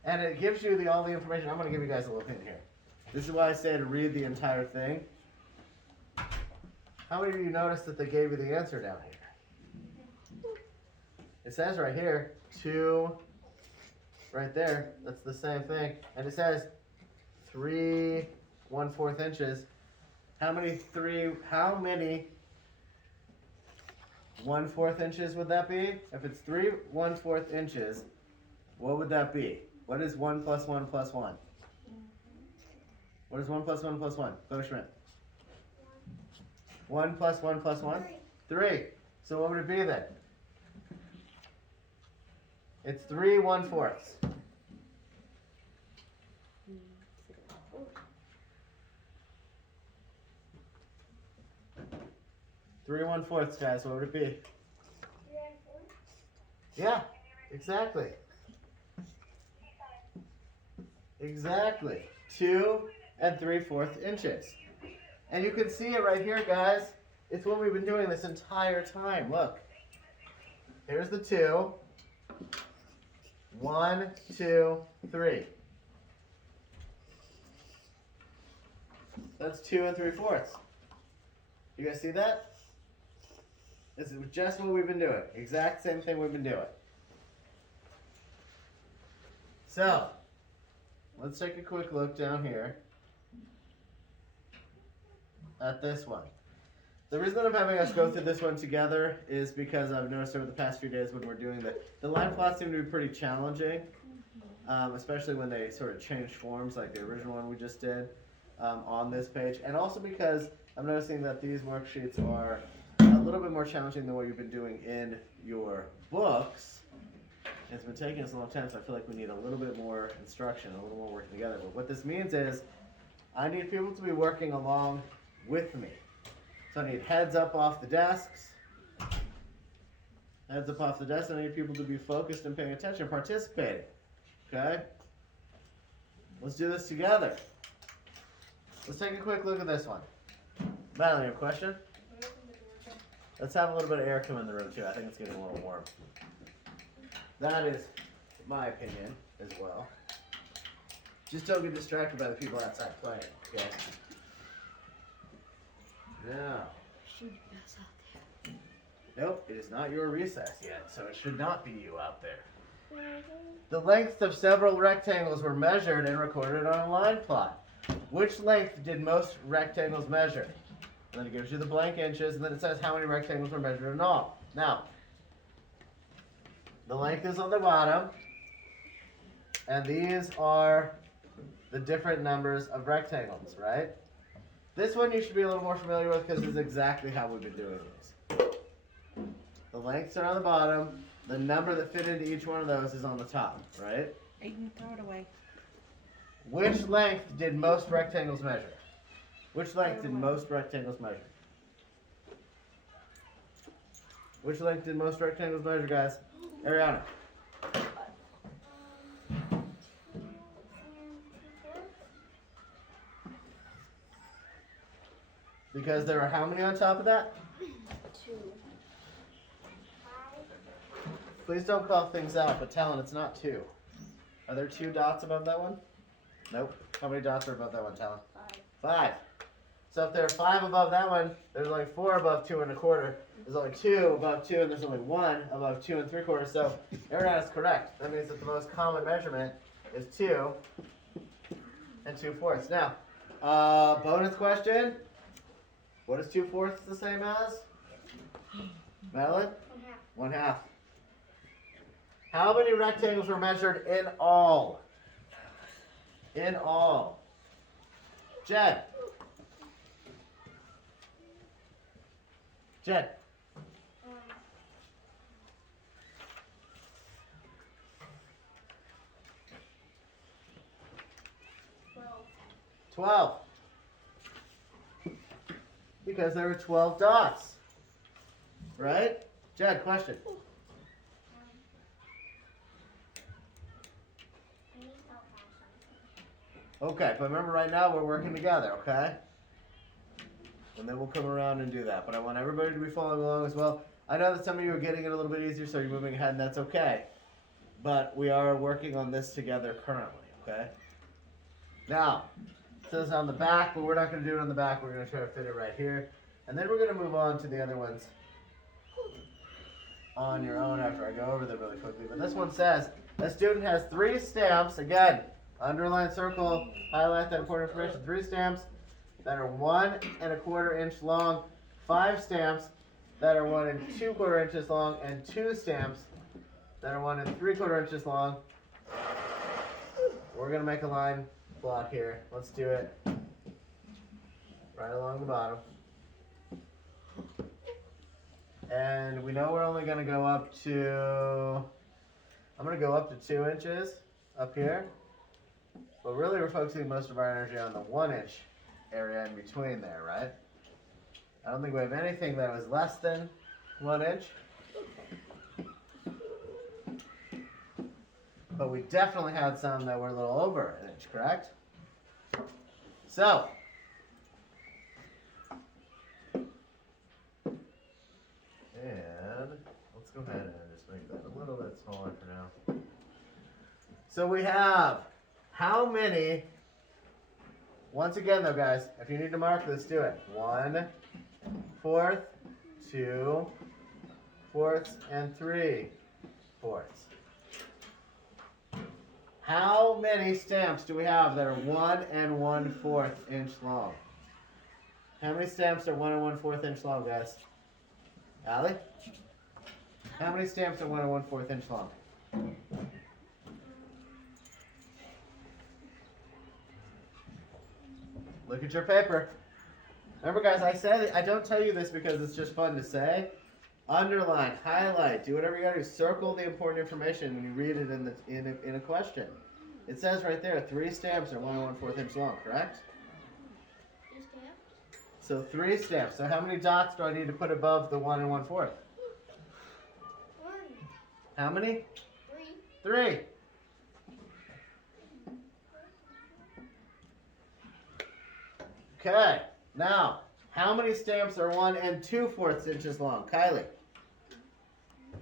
And it gives you all the information. I'm going to give you guys a little hint here. This is why I say to read the entire thing. How many of you noticed that they gave you the answer down here? It says right here, 2, right there. That's the same thing. And it says 3 1/4 inches. How many 1/4 inches would that be? If it's 3 1/4 inches, what would that be? What is 1 plus 1 plus 1? What is 1 plus 1 plus 1? Go, Schmidt. 1 plus 1 plus 1? 3. So what would it be then? It's 3 1/4. 3 1/4, guys. What would it be? Yeah, exactly. Exactly. 2 3/4 inches. And you can see it right here, guys. It's what we've been doing this entire time. Look. Here's the 2. 1, 2, 3. That's 2 3/4. You guys see that? This is just what we've been doing. Exact same thing we've been doing. So, let's take a quick look down here at this one. The reason that I'm having us go through this one together is because I've noticed over the past few days when we're doing the line plots seem to be pretty challenging, especially when they sort of change forms like the original one we just did on this page. And also because I'm noticing that these worksheets are a little bit more challenging than what you've been doing in your books. It's been taking us a long time, so I feel like we need a little bit more instruction, a little more working together. But what this means is I need people to be working along with me. So I need heads up off the desks. Heads up off the desk. I need people to be focused and paying attention, participating. Okay? Let's do this together. Let's take a quick look at this one. Madeline, you have a question? Let's have a little bit of air come in the room too. I think it's getting a little warm. That is my opinion as well. Just don't get distracted by the people outside playing, okay? Now. Nope, it is not your recess yet, so it should not be you out there. The lengths of several rectangles were measured and recorded on a line plot. Which length did most rectangles measure? And then it gives you the blank inches, and then it says how many rectangles were measured in all. Now, the length is on the bottom, and these are the different numbers of rectangles, right? This one you should be a little more familiar with because it's exactly how we've been doing these. The lengths are on the bottom. The number that fit into each one of those is on the top, right? Aiden, throw it away. Which length did most rectangles measure? Which length did most rectangles measure? Which length did most rectangles measure, guys? Ariana. Because there are how many on top of that? 2. Please don't call things out, but Talon, it's not 2. Are there 2 dots above that one? Nope. How many dots are above that one, Talon? 5. So if there are 5 above that one, there's only 4 above 2 1/4. There's only 2 above 2, and there's only 1 above 2 3/4. So Ariana is correct. That means that the most common measurement is 2 2/4. Now, bonus question. What is 2/4 the same as? Madeline? 1/2. 1/2. How many rectangles were measured in all? In all. Jed. Jed. 12. Because there were 12 dots. Right? Jed, question. I need help on something. Okay, but remember right now we're working together, okay? And then we'll come around and do that. But I want everybody to be following along as well. I know that some of you are getting it a little bit easier, so you're moving ahead, and that's okay. But we are working on this together currently, okay? Now, it says on the back, but we're not going to do it on the back. We're going to try to fit it right here. And then we're going to move on to the other ones on your own after I go over them really quickly. But this one says, a student has 3 stamps. Again, underline, circle, highlight that important information. 3 stamps that are 1 1/4 inch long, 5 stamps that are 1 2/4 inches long, and 2 stamps that are 1 3/4 inches long. We're going to make a line block here. Let's do it right along the bottom. And we know we're only going to go up to, I'm going to go up to 2 inches up here. But really we're focusing most of our energy on the 1 inch area in between there, right? I don't think we have anything that was less than 1 inch. But we definitely had some that were a little over 1 inch, correct? So, and let's go ahead and just make that a little bit smaller for now. So we have how many, once again though guys, if you need to mark this, do it. 1/4, 2/4, and 3/4. How many stamps do we have that are 1 1/4 inch long? How many stamps are 1 1/4 inch long, guys? Allie? How many stamps are 1 1/4 inch long? Look at your paper. Remember, guys, I said I don't tell you this because it's just fun to say. Underline, highlight, do whatever you gotta do. Circle the important information when you read it in a question. It says right there, 3 stamps are 1 1/4 inch long, correct? You stamp? So 3 stamps. So how many dots do I need to put above the 1 1/4? 1, How many? 3. 3. Okay. Now, how many stamps are 1 2/4 inches long? Kylie.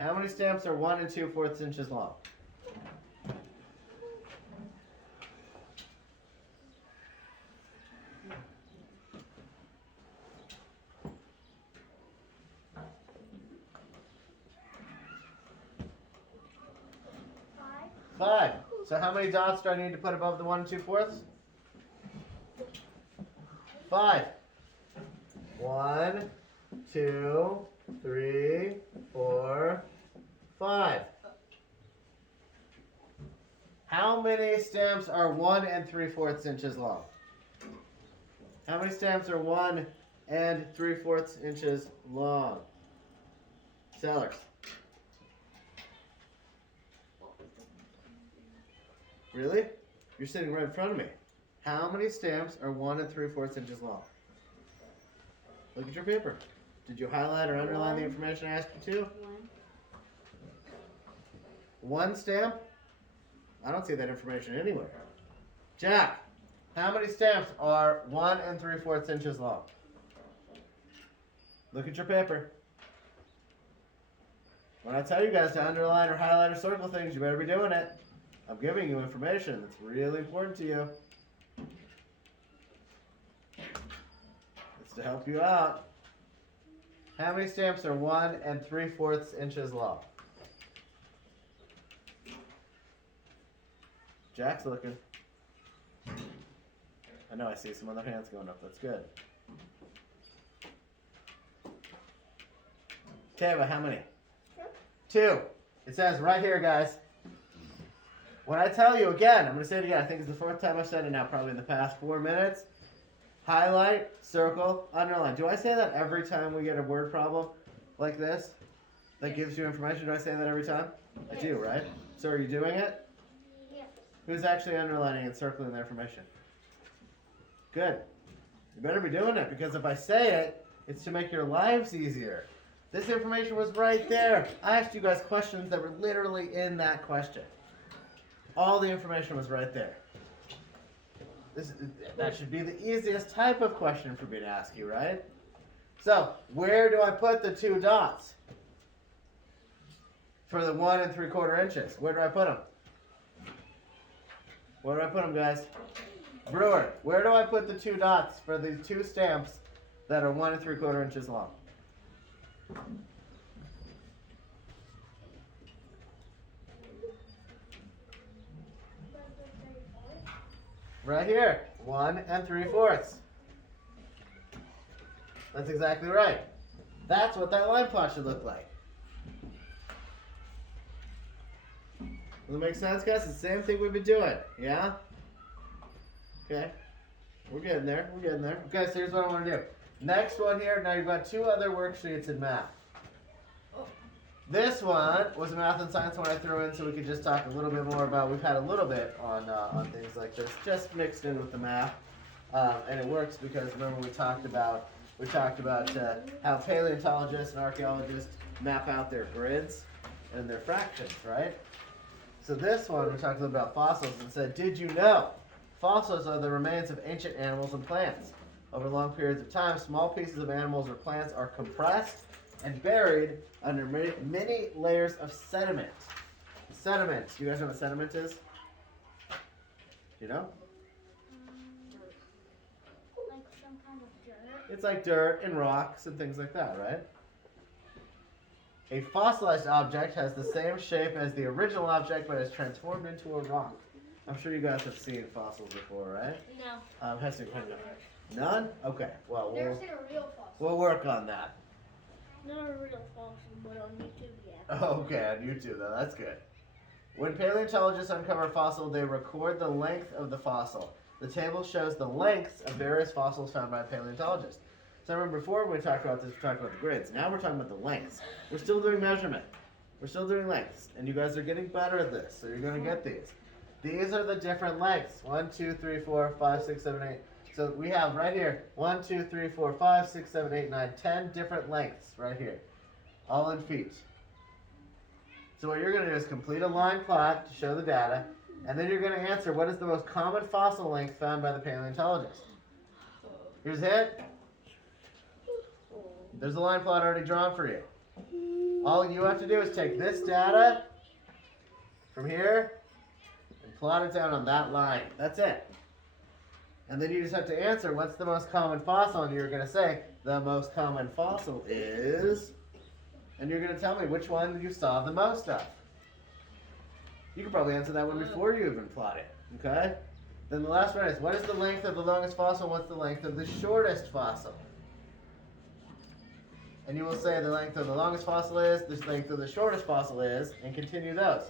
How many stamps are 1 2/4 inches long? Five. 5. So how many dots do I need to put above the 1 2/4? 5. 1, 2, 3, 4, 5. How many stamps are 1 3/4 inches long? How many stamps are 1 3/4 inches long? Sellers. Really? You're sitting right in front of me. How many stamps are 1 3/4 inches long? Look at your paper. Did you highlight or underline the information I asked you to? 1. 1 stamp? I don't see that information anywhere. Jack, how many stamps are 1 3/4 inches long? Look at your paper. When I tell you guys to underline or highlight or circle things, you better be doing it. I'm giving you information that's really important to you. It's to help you out. How many stamps are 1 3/4 inches long? Jack's looking. I know, I see some other hands going up. That's good. Tava, how many? 2. It says right here, guys. When I tell you again, I'm going to say it again. I think it's the 4th time I've said it now, probably in the past 4 minutes. Highlight, circle, underline. Do I say that every time we get a word problem like this that gives you information? Do I say that every time? I do, right? So are you doing it? Yes. Who's actually underlining and circling the information? Good. You better be doing it, because if I say it, it's to make your lives easier. This information was right there. I asked you guys questions that were literally in that question. All the information was right there. That should be the easiest type of question for me to ask you, right? So, where do I put the 2 dots? For the 1 3/4 inches. Where do I put them? Where do I put them, guys? Brewer, where do I put the 2 dots for the 2 stamps that are 1 3/4 inches long? Right here, 1 3/4. That's exactly right. That's what that line plot should look like. Does it make sense, guys? It's the same thing we've been doing, yeah? Okay, we're getting there, Okay, so here's what I want to do. Next one here, now you've got 2 other worksheets in math. This one was a math and science one I threw in so we could just talk a little bit more about. We've had a little bit on things like this, just mixed in with the math, and it works because remember we talked about how paleontologists and archaeologists map out their grids and their fractions, right? So this one we talked a little about fossils and said, did you know fossils are the remains of ancient animals and plants? Over long periods of time, small pieces of animals or plants are compressed and buried under many layers of sediment. Sediment. Do you guys know what sediment is? Do you know? Like some kind of dirt. It's like dirt and rocks and things like that, right? A fossilized object has the same shape as the original object, but is transformed into a rock. I'm sure you guys have seen fossils before, right? No. Hester, put it up. None? Okay. Well, I've never seen a real fossil. we'll work on that. Not a real fossil, but on YouTube, yeah. Okay, on YouTube though. That's good. When paleontologists uncover a fossil, they record the length of the fossil. The table shows the lengths of various fossils found by paleontologists. So remember before when we talked about this, we talked about the grids. Now we're talking about the lengths. We're still doing measurement. We're still doing lengths. And you guys are getting better at this, so you're going to get these. These are the different lengths. 1, 2, 3, 4, 5, 6, 7, 8. So we have right here 1, 2, 3, 4, 5, 6, 7, 8, 9, 10 different lengths right here. All in feet. So what you're going to do is complete a line plot to show the data, and then you're going to answer what is the most common fossil length found by the paleontologist. Here's it. There's a line plot already drawn for you. All you have to do is take this data from here and plot it down on that line. That's it. And then you just have to answer what's the most common fossil, and you're going to say the most common fossil is, and you're going to tell me which one you saw the most of. You could probably answer that one before you even plot it, okay? Then the last one is, what is the length of the longest fossil and what's the length of the shortest fossil? And you will say the length of the longest fossil is, the length of the shortest fossil is, and continue those.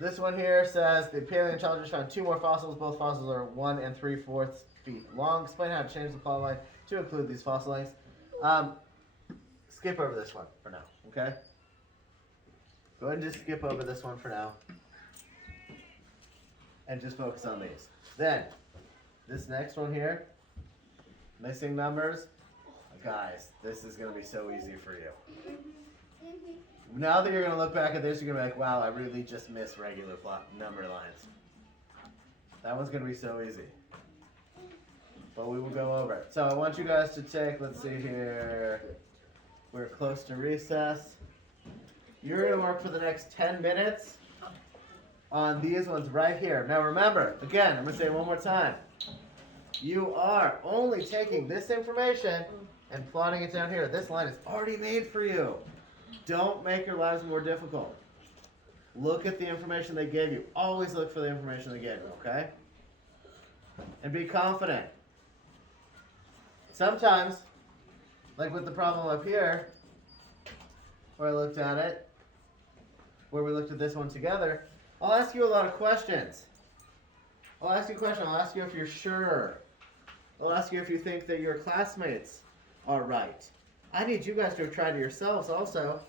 This one here says the paleontologist found 2 more fossils. Both fossils are 1 3/4 feet long. Explain how to change the plot line to include these fossil lengths. Skip over this one for now, okay? Go ahead and just skip over this one for now. And just focus on these. Then, this next one here, missing numbers. Guys, this is going to be so easy for you. Now that you're going to look back at this, you're going to be like, wow, I really just missed regular plot number lines. That one's going to be so easy. But we will go over it. So I want you guys to take, let's see here, we're close to recess. You're going to work for the next 10 minutes on these ones right here. Now remember, again, I'm going to say it one more time. You are only taking this information and plotting it down here. This line is already made for you. Don't make your lives more difficult. Look at the information they gave you. Always look for the information they gave you, okay? And be confident. Sometimes, like with the problem up here, where I looked at it, where we looked at this one together, I'll ask you a lot of questions. I'll ask you a question. I'll ask you if you're sure. I'll ask you if you think that your classmates are right. I need you guys to try to yourselves also,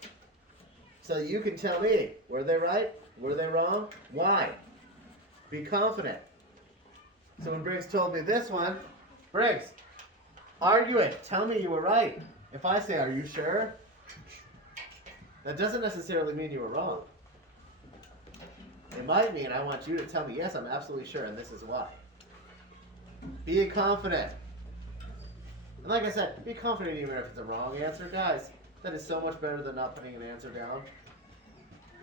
so you can tell me, were they right? Were they wrong? Why? Be confident. So when Briggs told me this one, Briggs, argue it. Tell me you were right. If I say, are you sure? That doesn't necessarily mean you were wrong. It might mean I want you to tell me, yes, I'm absolutely sure, and this is why. Be confident. And like I said, be confident even if it's a wrong answer. Guys, that is so much better than not putting an answer down.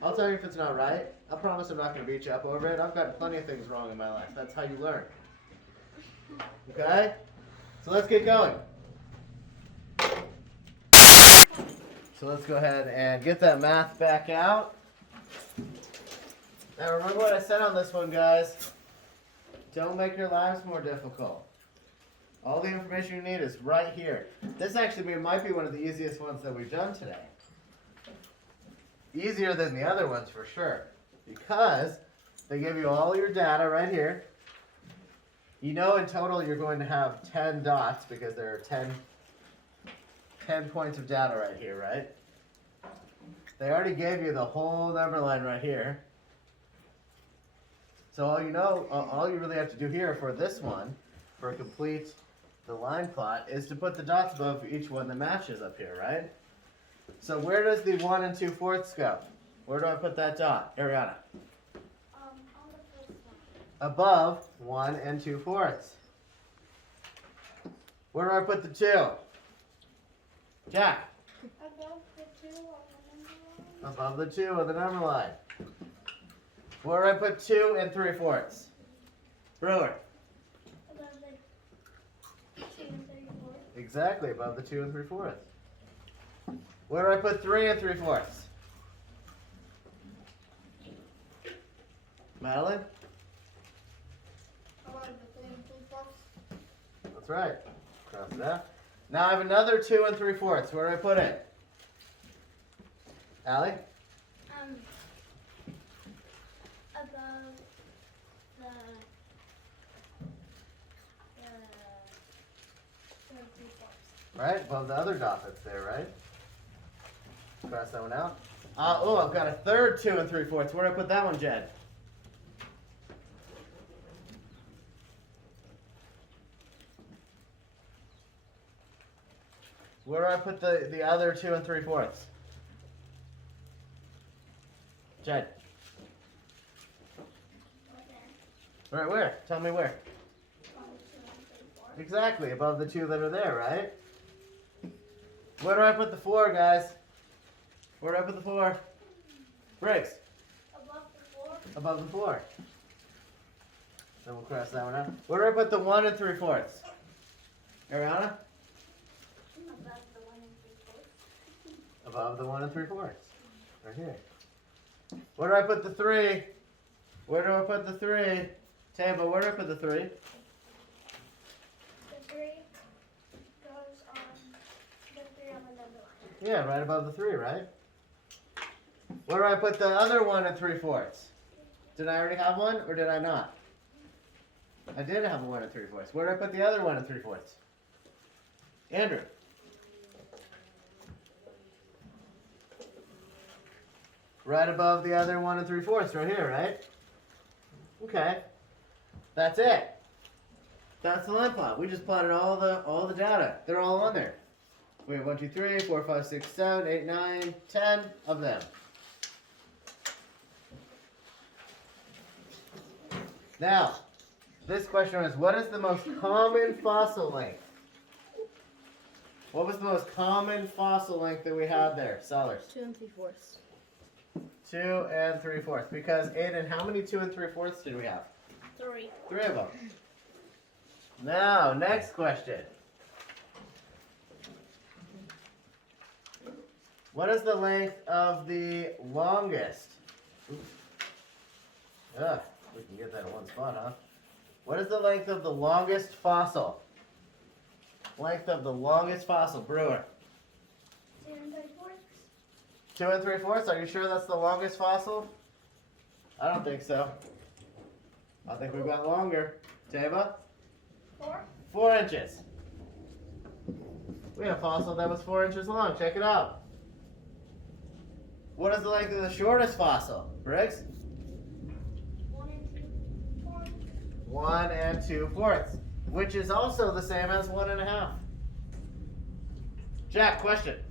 I'll tell you if it's not right. I promise I'm not going to beat you up over it. I've gotten plenty of things wrong in my life. That's how you learn. Okay? So let's get going. So let's go ahead and get that math back out. Now remember what I said on this one, guys. Don't make your lives more difficult. All the information you need is right here. This actually might be one of the easiest ones that we've done today. Easier than the other ones for sure. Because they give you all your data right here. You know in total you're going to have 10 dots because there are 10 points of data right here, right? They already gave you the whole number line right here. So all you really have to do here for this one, for complete the line plot, is to put the dots above each one that matches up here, right? So where does the 1 2/4 go? Where do I put that dot? Ariana? On the first one. Above 1 2/4. Where do I put the 2? Jack? Above the 2 on the number line. Above the 2 on the number line. Where do I put 2 3/4? Brewer? Above the 2 and 3/4. Exactly, above the 2 3/4. Where do I put 3 3/4? Madeline? Above the 3 and 3/4. right. Cross it out. Now I have another 2 3/4. Where do I put it? Allie? Above the 3/4. Right, above the other dot that's there, right? Cross that one out. Oh, I've got a third 2 3/4. Where do I put that one, Jed? Where do I put the other 2 3/4? Jed. Right where? Tell me where. Exactly, above the 2 that are there, right? Where do I put the 4, guys? Where do I put the 4? Briggs. Above the 4. Above the 4. Then we'll cross that one out. Where do I put the 1 3/4? Ariana? Above the 1 3/4. Above the 1 3/4. Right here. Where do I put the 3? Where do I put the 3? Tamba, where do I put the 3? The 3 goes on the 3 on the number line. Yeah, right above the 3, right? Where do I put the other 1 3/4? Did I already have one, or did I not? I did have a 1 3/4. Where do I put the other 1 3/4? Andrew. Right above the other 1 3/4, right here, right? Okay. That's it. That's the line plot. We just plotted all the data. They're all on there. We have 1, 2, 3, 4, 5, 6, 7, 8, 9, 10 of them. Now, this question is, what is the most common fossil length? What was the most common fossil length that we had there? Sellers. 2 3/4. 2 3/4. Because Aiden, how many 2 3/4 did we have? 3. 3 of them. Now, next question. What is the length of the longest? Oops. Ugh, we can get that in one spot, huh? What is the length of the longest fossil? Length of the longest fossil, Brewer. 2 3/4. 2 3/4. Are you sure that's the longest fossil? I don't think so. I think we've got longer. Tava? 4. 4 inches. We had a fossil that was 4 inches long. Check it out. What is the length of the shortest fossil? Briggs? 1 and 2/4. 1 2/4, which is also the same as 1 1/2. Jack, question.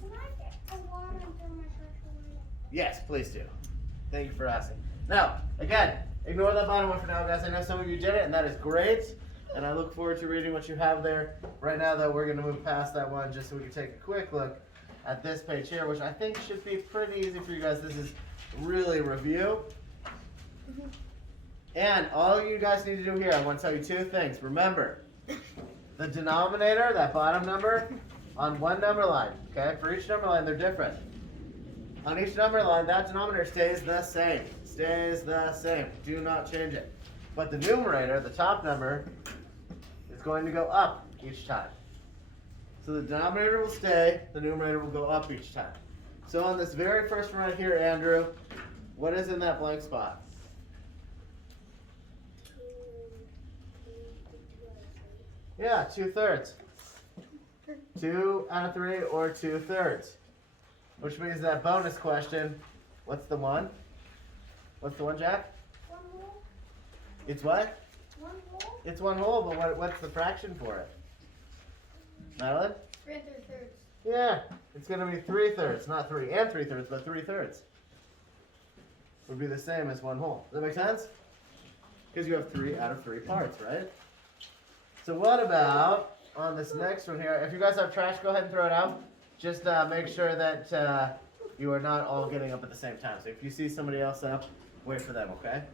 Can I get a water and throw my trash away? Yes, please do. Thank you for asking. Now, again, ignore that bottom one for now, guys. I know some of you did it, and that is great. And I look forward to reading what you have there. Right now, though, we're going to move past that one just so we can take a quick look at this page here, which I think should be pretty easy for you guys. This is really review. And all you guys need to do here, I want to tell you 2 things. Remember, the denominator, that bottom number, on one number line, okay? For each number line, they're different. On each number line, that denominator stays the same. Stays the same. Do not change it. But the numerator, the top number, is going to go up each time. So the denominator will stay, the numerator will go up each time. So on this very first one right here, Andrew, what is in that blank spot? 2 Yeah, 2/3. 2 out of 3 or 2/3. Which means that bonus question, what's the 1? What's the 1, Jack? 1 whole. It's what? 1 whole. It's 1 whole, but what's the fraction for it? Madeline? 3 3/3. Yeah, it's going to be 3/3, not 3 3/3, but 3/3. Would be the same as 1 whole. Does that make sense? Because you have 3 out of 3 parts, right? So what about on this next one here? If you guys have trash, go ahead and throw it out. Just make sure that you are not all getting up at the same time. So if you see somebody else up, wait for them, okay?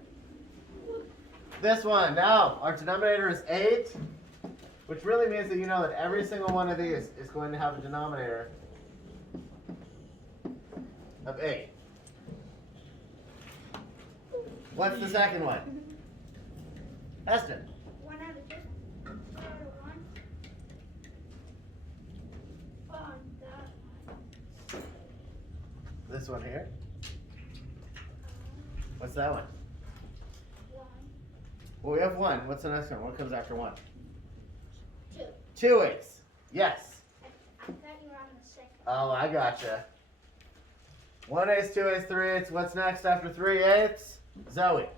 This one, now, our denominator is 8, which really means that you know that every single one of these is going to have a denominator of 8. What's the second one? Heston. 1 out of 2. 2 out of 1. this one here? What's that one? 1, Well, we have 1. What's the next one? What comes after 1? 2. 2 eighths. Yes. I thought you were on the second. Oh, I gotcha. 1 eighths, 2 eighths, 3 eighths. What's next after 3 eighths? Zoe.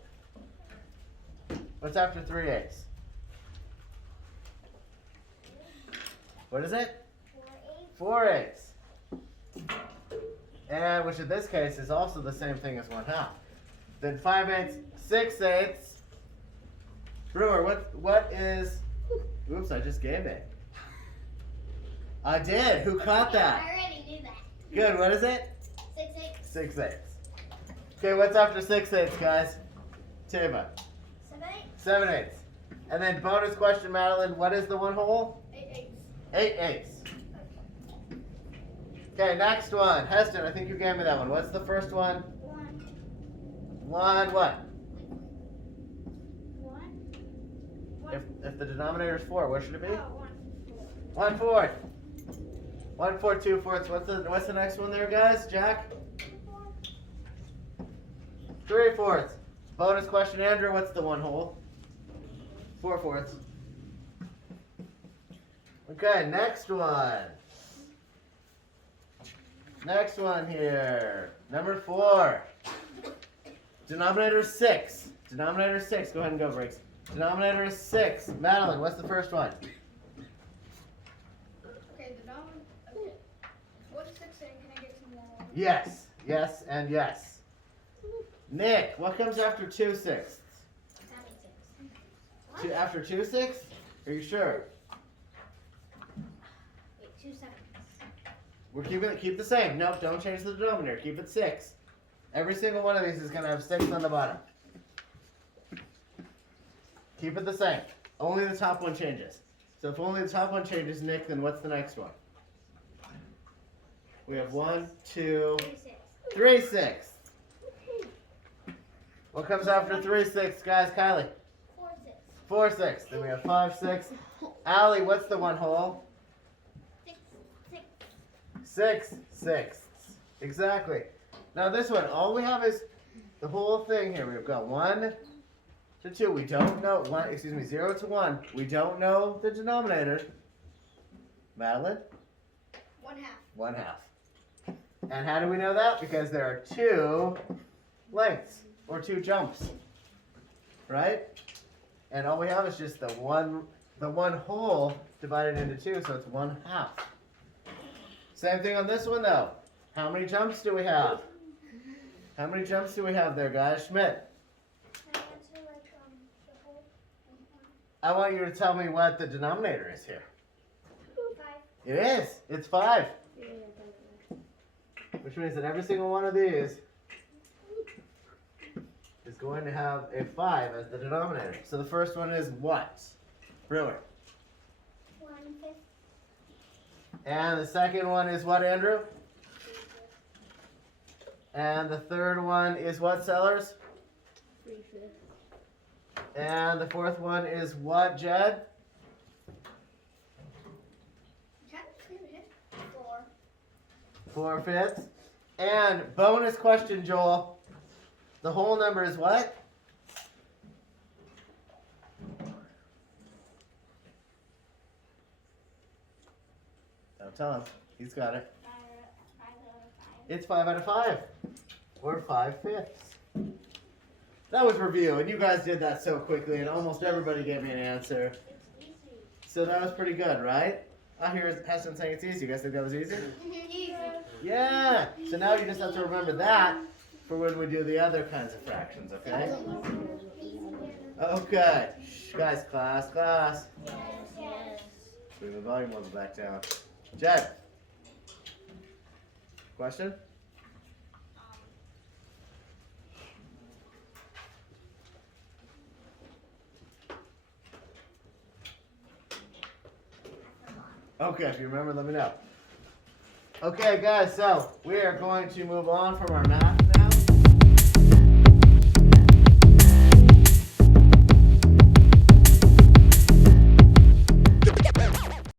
What's after 3 eighths? What is it? 4, 8. 4 eighths. And which in this case is also the same thing as 1/2. Then 5 eighths, 6 eighths. Brewer, what is, oops, I just gave it. I did. Who caught that? I already knew that. Good. What is it? 6, 8. 6 eighths. Okay, what's after 6 eighths, guys? Tava. 7, 8. 7 eighths. And then bonus question, Madeline, what is the 1 whole? 8, 8. 8 eighths. Okay, next one. Heston, I think you gave me that one. What's the first one? 1. 1 what? 1. If the denominator is 4, what should it be? 1, 4. 1/4. 1/4, 2/4. What's the next one there, guys? Jack? 3/4. Bonus question, Andrew. What's the 1 whole? 4/4. Okay, next one. Next one here. Number 4. Denominator is 6. Denominator is 6. Go ahead and go, Briggs. Denominator is 6. Madeline, what's the first one? Okay, the denominator. Okay. What's 6 saying? Can I get some more? Yes. Yes and yes. Nick, what comes after 2/6? That makes sense. After 2/6? Are you sure? Wait, 2 seconds. We're keeping it. Keep the same. Nope, don't change the denominator. Keep it 6. Every single one of these is going to have 6 on the bottom. Keep it the same. Only the top one changes. So if only the top one changes, Nick, then what's the next one? We have 1, 2, 3, 6. 3/6. What comes after 3/6, guys? Kylie? 4, 6. 4/6. Then we have 5/6. Allie, what's the 1 whole? 6, 6. 6/6. Exactly. Now this one, all we have is the whole thing here. We've got 1 to 2. We don't know 0 to 1. We don't know the denominator. Madeline? 1/2. 1/2. And how do we know that? Because there are 2 lengths or 2 jumps, right? And all we have is just the one whole divided into 2, so it's 1/2. Same thing on this one though. How many jumps do we have? How many jumps do we have there, guys? Schmidt, Can I answer like the whole? I want you to tell me what the denominator is here. 5. It is. It's 5. Which means that every single one of these is going to have a 5 as the denominator. So the first one is what? Brewer. 1/5. And the second one is what, Andrew? And the third one is what, Sellers? 3/5. And the fourth one is what, Jed? 4. 4/5. And bonus question, Joel. The whole number is what? Don't tell him. He's got it. 5 out of 5. It's 5 out of 5. Or 5/5. That was review, and you guys did that so quickly, and almost everybody gave me an answer. It's easy. So that was pretty good, right? I hear Heston saying it's easy. You guys think that was easy? Easy. Yeah. So now you just have to remember that for when we do the other kinds of fractions, okay? Okay. Shh, guys, class. Yes. Bring the volume level back down. Jed. Question? Okay, if you remember, let me know. Okay, guys, so we are going to move on from our math